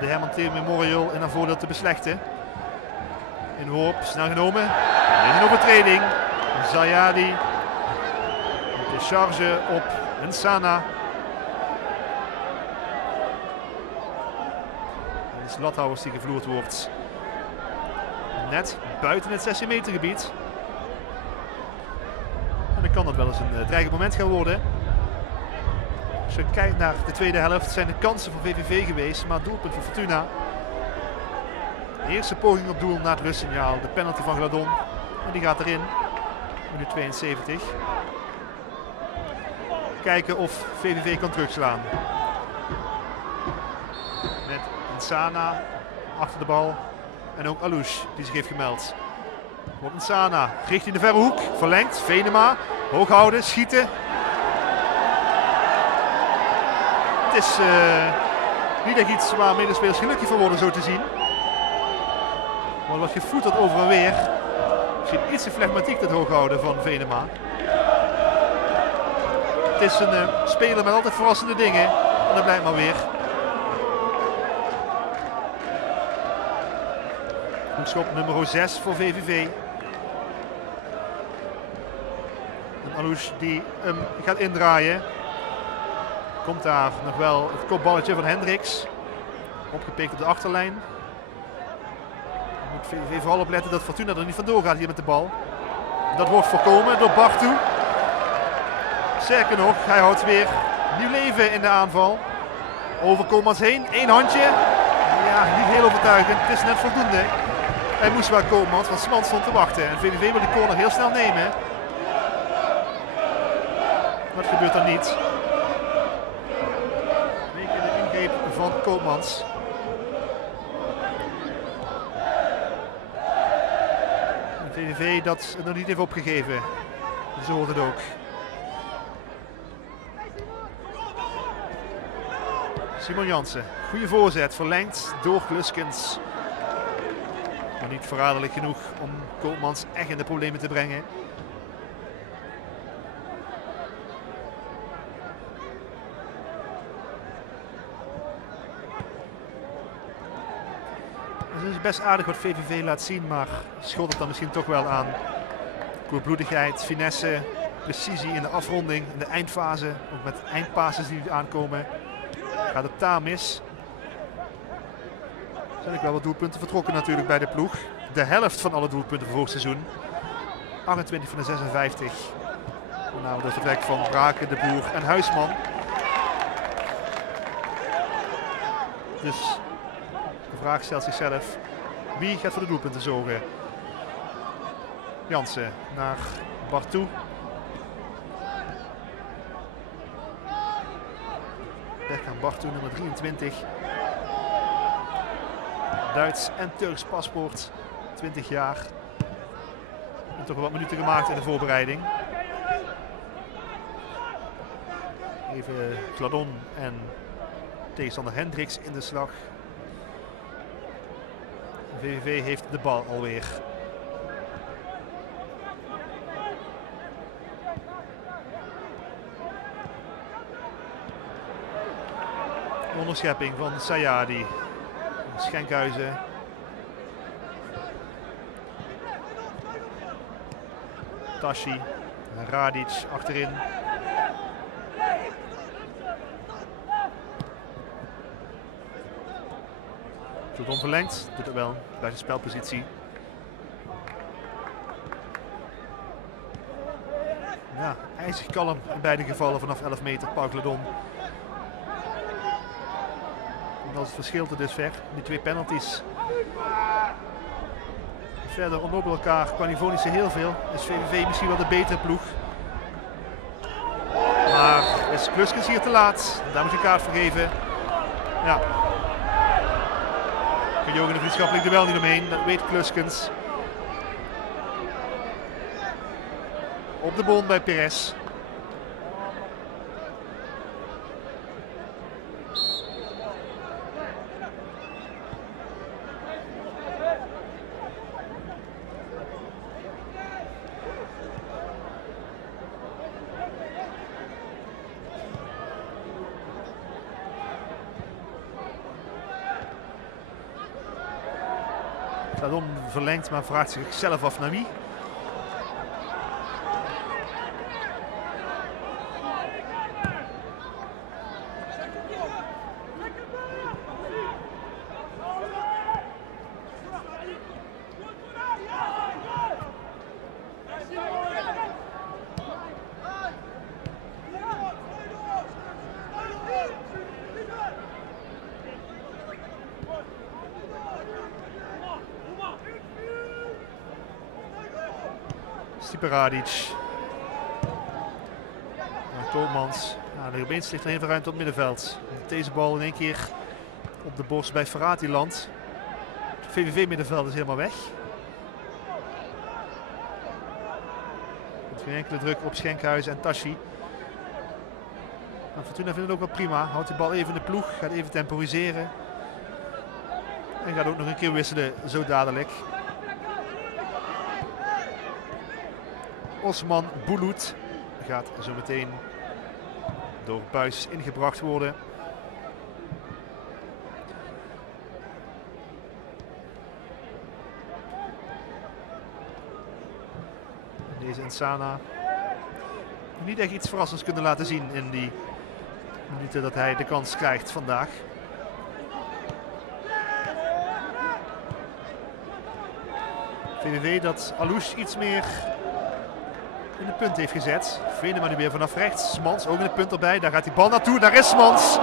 de Herman Theeuwen Memorial in haar voordeel te beslechten. In hoop, snel genomen. En een overtreding. Zayadi. De charge op Nsana. Het is Lathouwers die gevloerd wordt. Net buiten het 16 meter gebied. En dan kan dat wel eens een dreigend moment gaan worden. Als je kijkt naar de tweede helft zijn de kansen voor VVV geweest, maar doelpunt voor Fortuna. De eerste poging op doel na het rustsignaal, de penalty van Gladon. En die gaat erin, minuut 72. Kijken of VVV kan terugslaan. Met Nsana achter de bal. En ook Alouche die zich heeft gemeld. Wordt Nsana richting de verre hoek, verlengt, Venema, hoog houden, schieten. Het is niet echt iets waar medespelers gelukkig van worden zo te zien. Maar wat gevoeterd over en weer. Misschien iets te flegmatiek dat hooghouden van Venema. Het is een speler met altijd verrassende dingen. En dat blijkt maar weer. Hoekschop nummer 6 voor VVV. En Alouche die hem gaat indraaien. Komt daar nog wel het kopballetje van Hendricks. Opgepikt op de achterlijn. Dan moet VVV vooral opletten dat Fortuna er niet vandoor gaat hier met de bal. Dat wordt voorkomen door Bartu. Sterker nog, hij houdt weer nieuw leven in de aanval. Over Koolmans heen, 1 handje. Ja, niet heel overtuigend. Het is net voldoende. Hij moest wel Koopmans, want Smans stond te wachten. En VVV wil die corner heel snel nemen. Dat gebeurt dan niet. Twee keer de ingreep van Koopmans. En VVV dat nog niet heeft opgegeven. Zo hoort het ook. Simon Jansen, goede voorzet, verlengd door Kluskens. Maar niet verraderlijk genoeg om Koopmans echt in de problemen te brengen. Het is best aardig wat VVV laat zien, maar schot het dan misschien toch wel aan koelbloedigheid, finesse, precisie in de afronding, in de eindfase. Ook met eindpasses die aankomen. Gaat het daar mis. Er zijn ook wel wat doelpunten vertrokken natuurlijk bij de ploeg. De helft van alle doelpunten voor vorig seizoen. 28 van de 56. Nou, het vertrek van Braken, De Boer en Huisman. Dus de vraag stelt zichzelf. Wie gaat voor de doelpunten zorgen? Jansen naar Bartou. Berkan Bartou, nummer 23. Duits en Turks paspoort. 20 jaar. En toch wat minuten gemaakt in de voorbereiding. Even Gladon en tegenstander Hendricks in de slag. VVV heeft de bal alweer. Onderschepping van Sayadi. Schenkhuizen. Tashi. Radic achterin. Tot onverlengd. Doet het wel bij de spelpositie. Ja, ijzig kalm in beide gevallen vanaf 11 meter. Paul Gladon. Dat is het verschil tot dusver. Die twee penalties. Verder onder elkaar qua niveau niet zo heel veel. Is VVV misschien wel de betere ploeg. Maar is Kluskens hier te laat. Daar moet je kaart voor geven. Ja. Kan Jogen de vriendschappelijk duel niet omheen. Dat weet Kluskens. Op de bon bij Perez. Gladon verlengt, maar vraagt zichzelf af naar wie. Radic. Koopmans. Nou, de opeens ligt er heel veel ruimte op het middenveld. Deze bal in één keer op de borst bij Ferrati-land. Het VVV-middenveld is helemaal weg. Geen enkele druk op Schenkhuizen en Tashi. Maar Fortuna vindt het ook wel prima. Houdt de bal even in de ploeg. Gaat even temporiseren. En gaat ook nog een keer wisselen zo dadelijk. Osman Bulut gaat zo meteen door Buis ingebracht worden. Deze Nsana niet echt iets verrassends kunnen laten zien in die minuten dat hij de kans krijgt vandaag. VVV dat Alouche iets meer in de punt heeft gezet. Venema nu weer vanaf rechts. Smans ook in de punt erbij. Daar gaat die bal naartoe. Daar is Smans.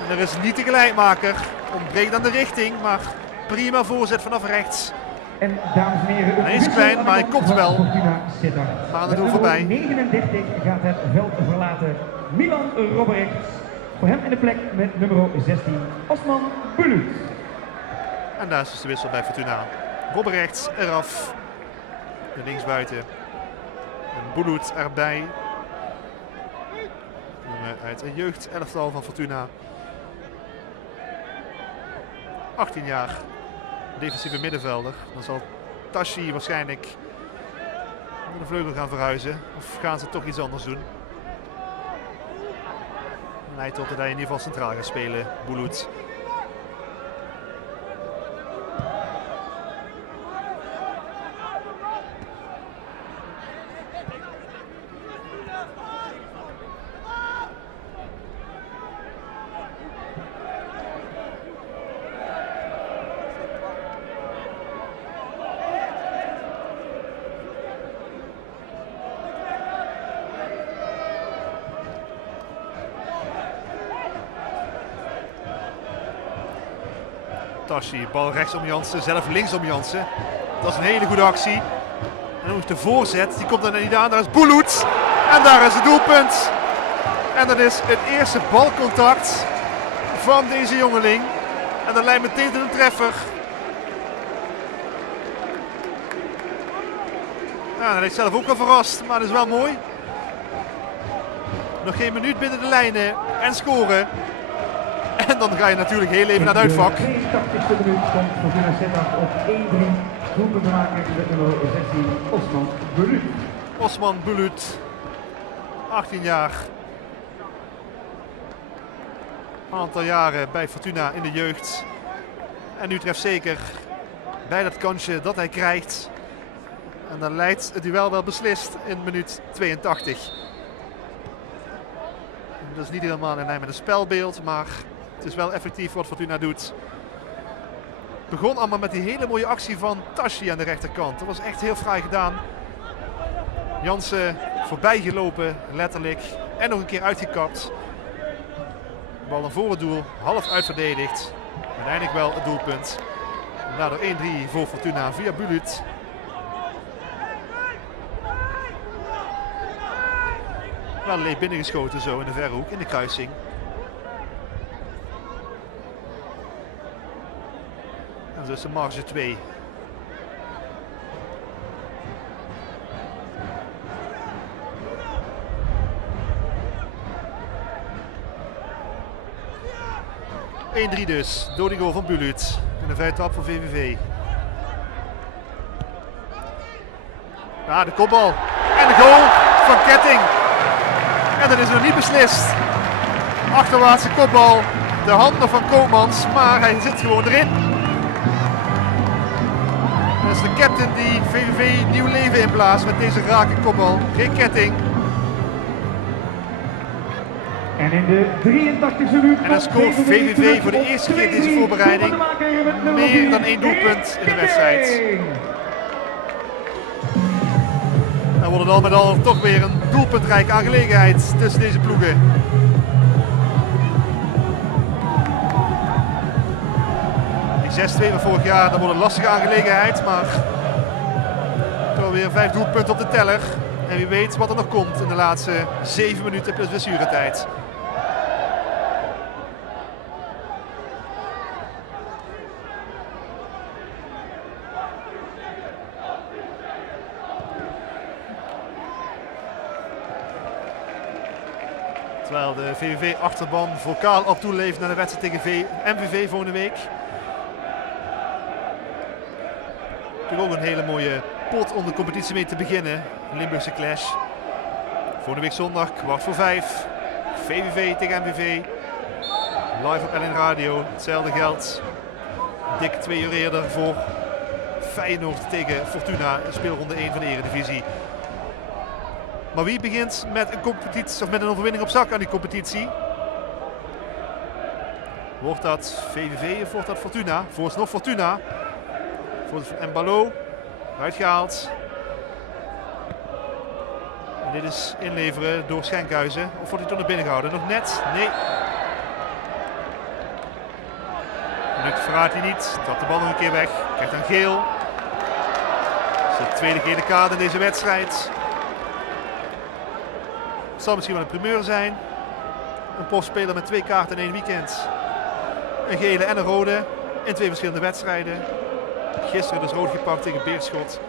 En er is niet de gelijkmaker. Ontbreekt aan de richting, maar prima voorzet vanaf rechts. En dames en heren, Hij is klein, maar hij komt wel. Fortuna Sittard. Gaan er door Met voorbij. nummer 39 gaat het veld verlaten Milan Robrechts. Voor hem in de plek met nummer 16 Osman Bulut. En daar is dus de wissel bij Fortuna. Robrechts eraf. De linksbuiten. En Bulut erbij. Uit een jeugdelftal van Fortuna. 18 jaar. Defensieve middenvelder. Dan zal Tashi waarschijnlijk naar de vleugel gaan verhuizen. Of gaan ze toch iets anders doen? Lijkt op dat hij in ieder geval centraal gaat spelen, Bulut. Tashi, bal rechts om Jansen, zelf links om Jansen. Dat is een hele goede actie. En dan moet de voorzet, die komt er niet aan. Daar is Bulut. En daar is het doelpunt. En dat is het eerste balcontact van deze jongeling. En dat leidt meteen tot een treffer. Ja, dat heeft zelf ook wel verrast, maar dat is wel mooi. Nog geen minuut binnen de lijnen en scoren. En dan ga je natuurlijk heel even naar het uitvak. In de 82e minuut stond Fortuna Sittard op 1-3. Doelpunt te maken met nummer 16 Osman Bulut. Osman Bulut, 18 jaar. Een aantal jaren bij Fortuna in de jeugd. En nu treft zeker bij dat kansje dat hij krijgt. En dan leidt het duel wel beslist in minuut 82. En dat is niet helemaal in lijn met het spelbeeld, maar het is wel effectief wat Fortuna doet. Het begon allemaal met die hele mooie actie van Tashi aan de rechterkant. Dat was echt heel fraai gedaan. Jansen voorbij gelopen, letterlijk. En nog een keer uitgekapt. Bal naar voor het doel, half uitverdedigd. Uiteindelijk wel het doelpunt. En daardoor 1-3 voor Fortuna via Bulut. Wel leeg binnengeschoten zo in de verre hoek, in de kruising. En dus de marge 2. (1-3) dus, door die goal van Bulut. En een vrije trap voor VVV. Ja, de kopbal. En de goal van Ketting. En dat is nog niet beslist. Achterwaartse kopbal. De hand nog van Koopmans, maar hij zit gewoon erin. Dat is de captain die VVV nieuw leven inblaast met deze rake kopbal. Geen Ketting. En in de 83e minuut. En dan scoort VVV voor de eerste keer deze voorbereiding meer dan 1 doelpunt in de wedstrijd. Dan wordt het al met al toch weer een doelpuntrijke aangelegenheid tussen deze ploegen. Die 6-2 van vorig jaar, dat wordt een lastige aangelegenheid, maar toch weer 5 doelpunten op de teller. En wie weet wat er nog komt in de laatste 7 minuten plus blessuretijd. Terwijl de VVV-achterban vocaal op toeleeft naar de wedstrijd tegen MVV volgende week. Natuurlijk ook een hele mooie pot om de competitie mee te beginnen. Limburgse clash. Volgende week zondag, 4:15. VVV tegen MVV. Live op LN Radio. Hetzelfde geldt. Dik 2 uur eerder voor Feyenoord tegen Fortuna. Speelronde 1 van de Eredivisie. Maar wie begint met een competitie of met een overwinning op zak aan die competitie? Wordt dat VVV of wordt dat Fortuna? Vooralsnog Fortuna. En Ballot uitgehaald. En dit is inleveren door Schenkhuizen. Of wordt hij toch naar binnen gehouden? Nog net? Nee. Lukt verraadt hij niet. Trapt de bal nog een keer weg. Krijgt dan geel. Dat is de tweede gele kaart in deze wedstrijd. Het zal misschien wel een primeur zijn. Een profspeler met 2 kaarten in 1 weekend. Een gele en een rode in 2 verschillende wedstrijden. Gisteren dus rood gepakt tegen Beerschot.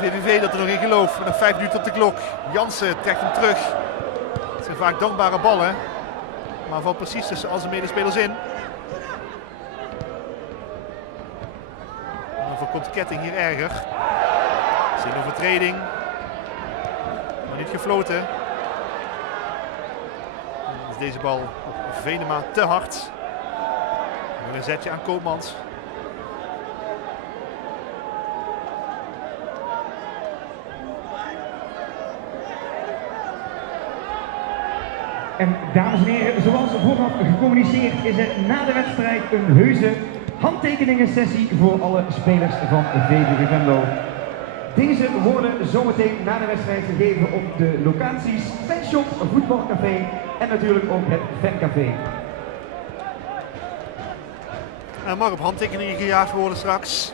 VVV dat er nog in gelooft. Met nog 5 minuten op de klok. Jansen trekt hem terug. Het zijn vaak dankbare ballen. Maar valt precies tussen al zijn medespelers in. En dan voorkomt Ketting hier erger. Het is een overtreding. Maar niet gefloten. Dan is deze bal op Venema te hard. En een zetje aan Koopmans. En dames en heren, zoals vooraf gecommuniceerd is er na de wedstrijd een heuse handtekeningensessie voor alle spelers van VVV Venlo. Deze worden zometeen na de wedstrijd gegeven op de locaties Fanshop, Voetbalcafé en natuurlijk ook het Fancafé. Er mag op handtekeningen gejaagd worden straks.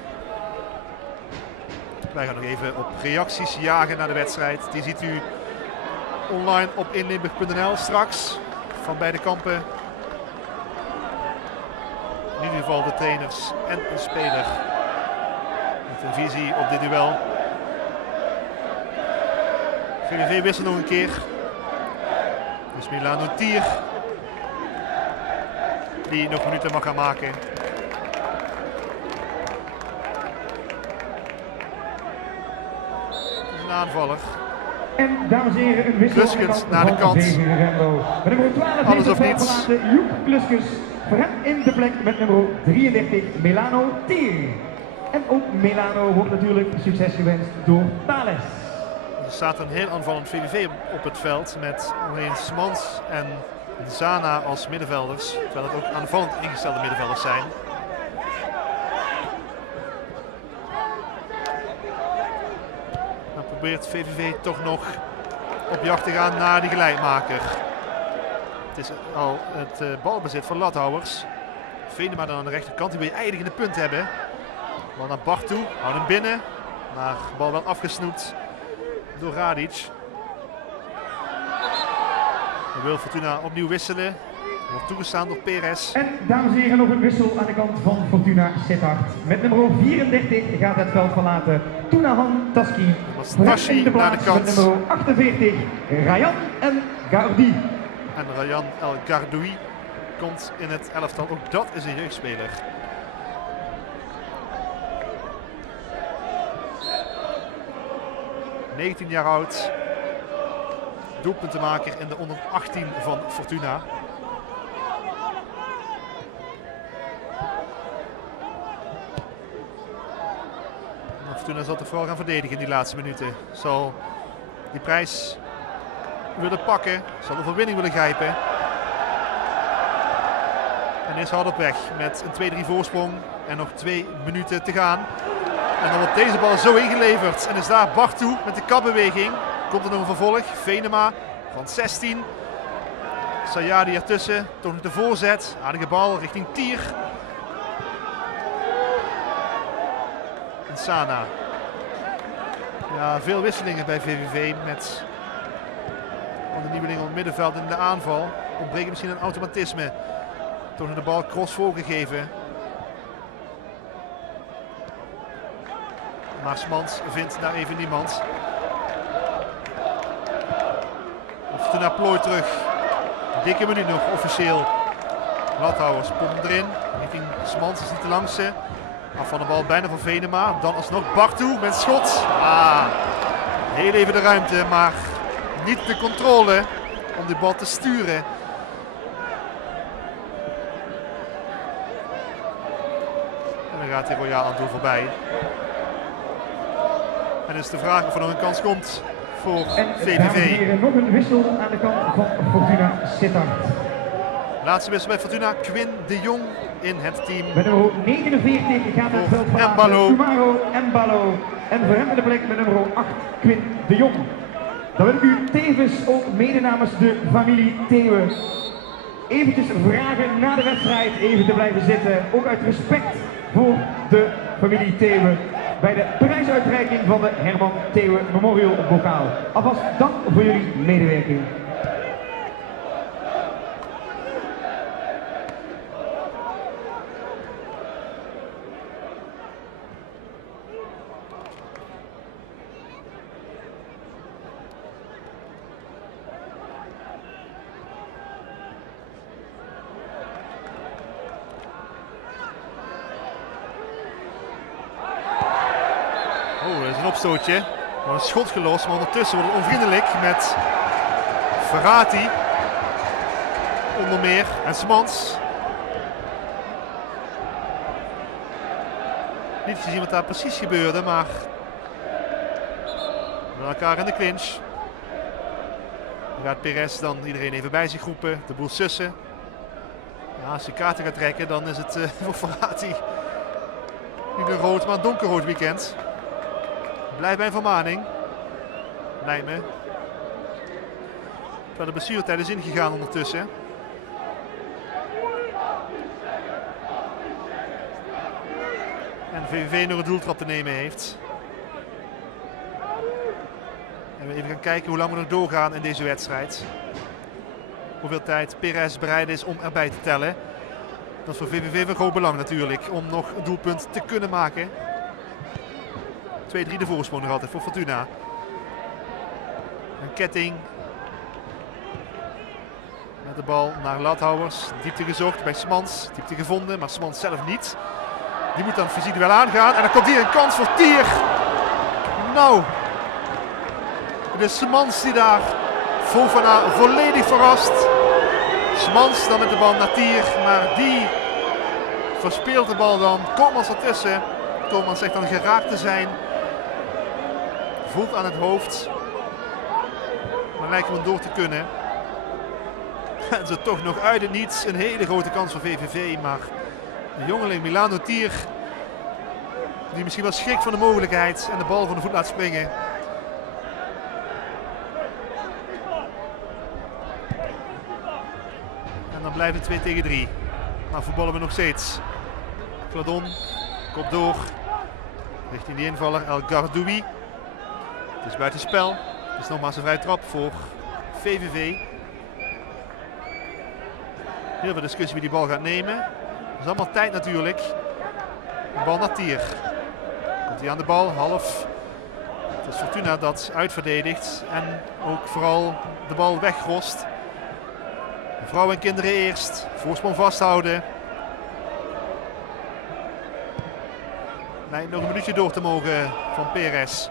Wij gaan nog even op reacties jagen naar de wedstrijd. Die ziet u online op inlimburg.nl straks van beide kampen. In ieder geval de trainers en een speler met een visie op dit duel. VVV wisselt nog een keer. Dus Milano Tier die nog minuten mag gaan maken. Het is een aanvaller. En dames en heren, een wissel Kluskens naar de kant. VVV Venlo. Met nummer 12 Alles heeft of het veld niets. verlaten Joep Kluskens. Voor hem in de plek met nummer 33 Milano Tier. En ook Milano wordt natuurlijk succes gewenst door Thales. Er staat een heel aanvallend VVV op het veld met alleen Smans en Zana als middenvelders. Terwijl het ook aanvallend ingestelde middenvelders zijn. Dan probeert VVV toch nog op jacht te gaan naar die gelijkmaker. Het is al het balbezit van Lathouwers. Venema dan aan de rechterkant, die wil je eigenlijk in de punt hebben. Bal naar Bart toe, houdt hem binnen. Maar de bal wel afgesnoept door Radic. Dan wil Fortuna opnieuw wisselen. Wordt toegestaan door Perez. En dames en heren, nog een wissel aan de kant van Fortuna Sittard. Met nummer 34 gaat het veld verlaten Tunahan Taski. was Voor hem Tashi in de naar de plaats kant. met nummer 48 Rayan El Gardi. En Rayan El Gardoui komt in het elftal. Ook dat is een jeugdspeler. ...19 jaar oud. Doelpuntenmaker in de onder 18 van Fortuna. Maar Fortuna zal toch vooral gaan verdedigen in die laatste minuten. Zal die prijs willen pakken. Zal de overwinning willen grijpen. En is hard op weg met een 2-3 voorsprong. En nog 2 minuten te gaan. En dan wordt deze bal zo ingeleverd. En is daar Bartu met de kapbeweging. Komt er nog een vervolg. Venema van 16. Sayadi ertussen. Toch nog de voorzet. Aardige bal richting Tier. En Sana. Ja, veel wisselingen bij VVV met al de nieuwelingen op het middenveld in de aanval. Ontbreekt misschien een automatisme. Toch nog de bal cross voorgegeven. Maar Smans vindt daar even niemand. Fortuna plooit terug. Dikke minuut nog officieel. Lathouwers pompt erin. Richting Smans is niet de langste. Af van de bal bijna van Venema. Dan alsnog Bartu met schot. Heel even de ruimte, maar niet de controle om die bal te sturen. En dan gaat hij royaal aan toe voorbij. En is de vraag of er nog een kans komt voor En dames en VVV. heren, nog een wissel aan de kant van Fortuna Sittard. Laatste wissel bij Fortuna. Quinn de Jong in het team. Met nummer 49 gaat het Voor veld verlaten Embalo. Umaro Embalo. En voor hem in de plek met nummer 8 Quinn de Jong. Dan wil ik u tevens ook mede namens de familie Theeuwen eventjes vragen na de wedstrijd even te blijven zitten. Ook uit respect voor de familie Theeuwen bij de prijsuitreiking van de Herman Theeuwen Memorial Bokaal. Alvast dank voor jullie medewerking. Oh, dat is een opstootje. Er wordt een schot gelost, maar ondertussen wordt het onvriendelijk met Verratti. Onder meer. En Smans. Niet gezien wat daar precies gebeurde, maar met elkaar in de clinch. Dan gaat Perez dan iedereen even bij zich roepen, de boel sussen. Ja, als je kaarten gaat trekken, dan is het voor Verratti niet een rood, maar een donkerrood weekend. Blijf bij een vermaning. Lijkt me. Terwijl de blessuretijd is ingegaan ondertussen. En VVV nog een doeltrap te nemen heeft. En we even gaan kijken hoe lang we nog doorgaan in deze wedstrijd. Hoeveel tijd Perez bereid is om erbij te tellen. Dat is voor VVV van groot belang natuurlijk. Om nog een doelpunt te kunnen maken. 2-3 de voorsprong nog altijd voor Fortuna. Een ketting. Met de bal naar Lathouwers. Diepte gezocht bij Smans. Diepte gevonden, maar Smans zelf niet. Die moet dan fysiek wel aangaan. En dan komt hier een kans voor Tier. Nou. Het is Smans die daar Fofana volledig verrast. Smans dan met de bal naar Tier. Maar die verspeelt de bal dan. Koopmans ertussen. Koopmans zegt dan geraakt te zijn. Voelt aan het hoofd. Maar lijkt hem door te kunnen. En ze toch nog uit het niets. Een hele grote kans voor VVV. Maar de jongeling Milano Tier. Die misschien wel schrikt van de mogelijkheid. En de bal van de voet laat springen. En dan blijft het 2-3. Maar voetballen we nog steeds. Cladon. Kop door. Richting die invaller El Gardoui. Het is buitenspel. Het is nogmaals een vrije trap voor VVV. Heel veel discussie wie die bal gaat nemen. Dat is allemaal tijd natuurlijk. De bal naar Tier. Komt hij aan de bal, half. Het is Fortuna dat uitverdedigt. En ook vooral de bal wegrost. Vrouwen en kinderen eerst. Voorsprong vasthouden. Lijkt nog een minuutje door te mogen van Perez.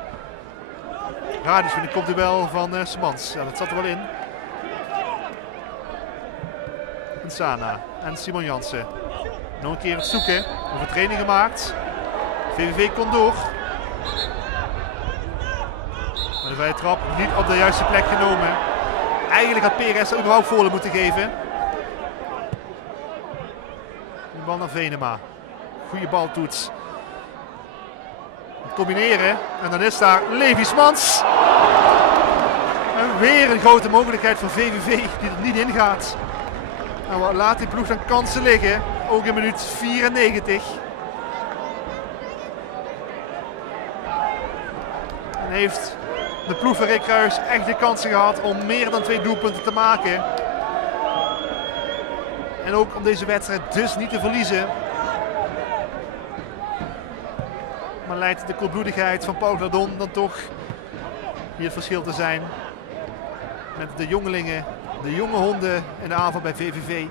Radisch met een kopduel van Smans. Ja, dat zat er wel in. En Sana en Simon Jansen. Nog een keer het zoeken. Overtreding gemaakt. VVV komt door. Maar de vrije trap niet op de juiste plek genomen. Eigenlijk had Perez er überhaupt voorle moeten geven. De bal naar Venema. Goede baltoets. Het combineren. En dan is daar Levi Smans. En weer een grote mogelijkheid voor VVV die er niet in gaat. En wat laat die ploeg dan kansen liggen. Ook in minuut 94. En heeft de ploeg van Rick Ruijs echt de kansen gehad om meer dan 2 doelpunten te maken. En ook om deze wedstrijd dus niet te verliezen. Maar lijkt de koelbloedigheid van Paul Cladon dan toch hier het verschil te zijn. Met de jongelingen, de jonge honden in de aanval bij VVV.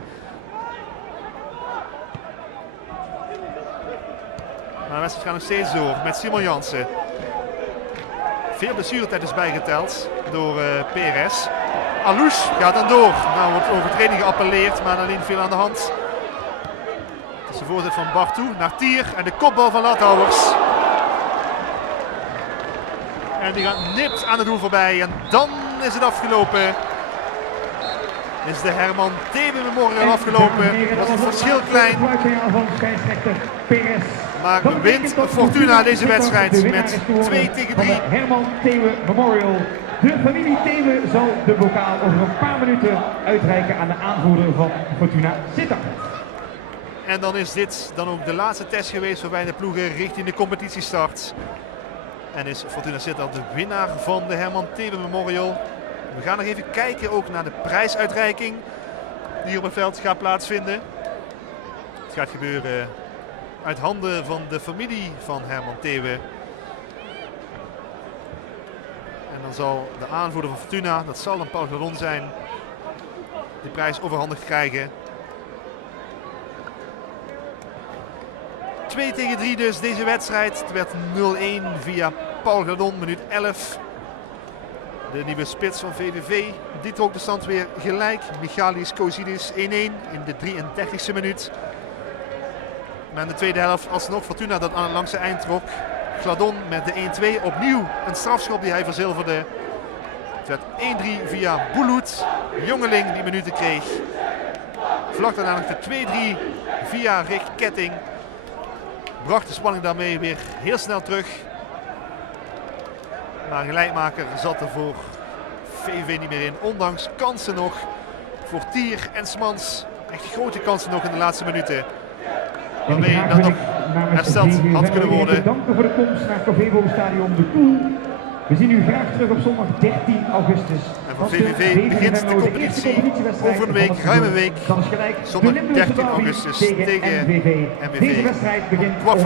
Maar de wedstrijd gaat nog steeds door met Simon Jansen. Veel blessuretijd is bijgeteld door Perez. Alouche gaat dan door. Nou wordt overtreding geappelleerd, maar alleen veel aan de hand. Het is de voorzet van Bartou naar Tier en de kopbal van Lathouwers. En die gaat nipt aan het doel voorbij en dan is het afgelopen. Is de Herman Theeuwen Memorial afgelopen. Dat is het verschil klein. Maar wint Fortuna deze wedstrijd met 2-3. Herman Theeuwen Memorial De familie Thewe zal de bokaal over een paar minuten uitreiken aan de aanvoerder van Fortuna Sittard. En dan is dit dan ook de laatste test geweest voor beide ploegen richting de competitiestart. En is Fortuna Sittard de winnaar van de Herman Thewe Memorial. We gaan nog even kijken ook naar de prijsuitreiking die hier op het veld gaat plaatsvinden. Het gaat gebeuren uit handen van de familie van Herman Thewe. En dan zal de aanvoerder van Fortuna, dat zal dan Paul Gladon zijn, die prijs overhandigd krijgen. 2-3 dus deze wedstrijd. Het werd 0-1 via Paul Gladon, minuut 11. De nieuwe spits van VVV, die trok de stand weer gelijk. Michalis Kozidis 1-1 in de 33e minuut. Maar in de tweede helft alsnog Fortuna dat aan het langste eind trok. Gladon met de 1-2, opnieuw een strafschop die hij verzilverde. Het werd 1-3 via Bouloud, jongeling die minuten kreeg. Vlak daarna nog de 2-3 via Rick Ketting. Bracht de spanning daarmee weer heel snel terug. Maar gelijkmaker zat er voor VVV niet meer in. Ondanks kansen nog voor Tier en Smans. Echt grote kansen nog in de laatste minuten. Waarmee dat nog hersteld had kunnen worden. Danken voor de komst naar Covebo Stadion De Koel. We zien u graag terug op zondag 13 augustus. En voor VVV begint de competitie over een week, ruim een week. Zondag 13 augustus tegen MVV. Deze wedstrijd begint om om 16:45.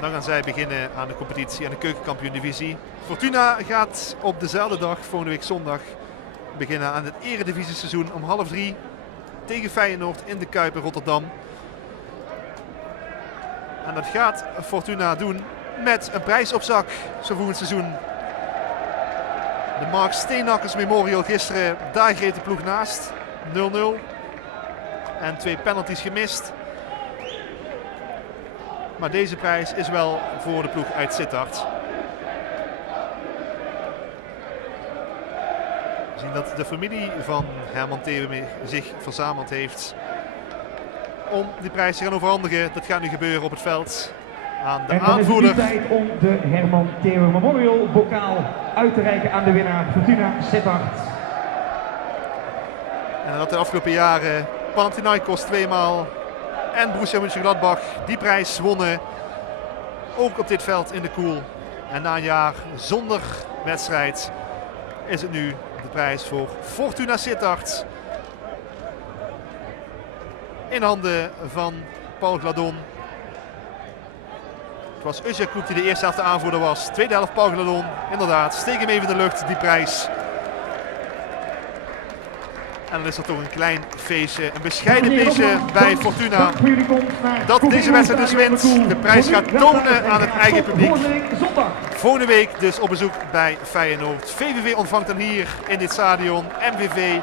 Dan gaan zij beginnen aan de competitie, aan de keukenkampioen-divisie. Fortuna gaat op dezelfde dag, volgende week zondag, beginnen aan het eredivisie-seizoen om 2:30 tegen Feyenoord in de Kuip in Rotterdam. En dat gaat Fortuna doen met een prijs op zak, zo voor het seizoen. De Mark Steenakkers Memorial gisteren, daar greep de ploeg naast. 0-0 en 2 penalties gemist. Maar deze prijs is wel voor de ploeg uit Sittard. We zien dat de familie van Herman Thewe zich verzameld heeft om die prijs te gaan overhandigen. Dat gaat nu gebeuren op het veld aan de aanvoerder. En dan is het nu tijd om de Herman Thewe Memorial bokaal uit te reiken aan de winnaar Fortuna Sittard. En dat de afgelopen jaren Panathinaikos 2 maal en Borussia Mönchengladbach die prijs wonnen. Ook op dit veld in de Koel. En na een jaar zonder wedstrijd is het nu de prijs voor Fortuna Sittard. In handen van Paul Gladon. Het was Özcakoub die de eerste helft de aanvoerder was. Tweede helft Paul Gladon. Inderdaad, steek hem even in de lucht, die prijs. En dan is er toch een klein feestje, een bescheiden feestje bij Fortuna. Dat deze wedstrijd dus wint. De prijs gaat tonen aan het eigen publiek. Volgende week dus op bezoek bij Feyenoord. VVV ontvangt dan hier in dit stadion. MVV,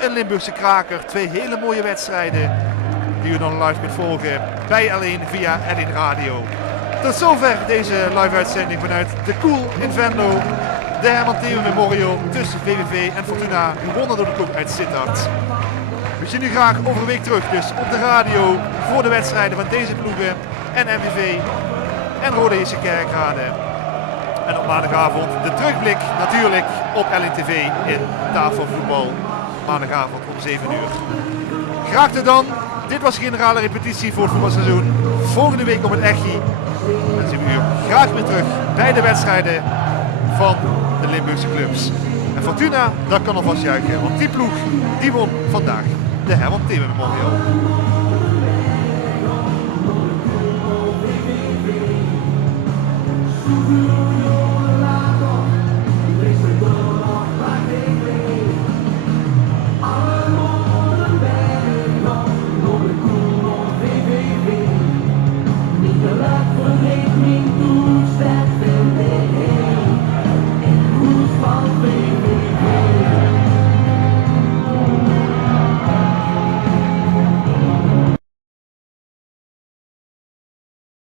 een Limburgse kraker. 2 hele mooie wedstrijden die u dan live kunt volgen bij Alleen via Edin Radio. Tot zover deze live uitzending vanuit de Koel in Venlo. De Herman Thewe Memorial tussen VVV en Fortuna, gewonnen door de ploeg uit Sittard. We zien u graag over een week terug dus op de radio voor de wedstrijden van deze ploegen en MVV en Rode JC Kerkrade. En op maandagavond de terugblik natuurlijk op LNTV in tafelvoetbal. Maandagavond om 7 uur. Graag tot dan. Dit was de generale repetitie voor het voetbalseizoen. Volgende week op het Echi. Dan zien we u graag weer terug bij de wedstrijden van de Limburgse clubs. En Fortuna, dat kan alvast juichen, want die ploeg die won vandaag de Herman Thewe Memorial.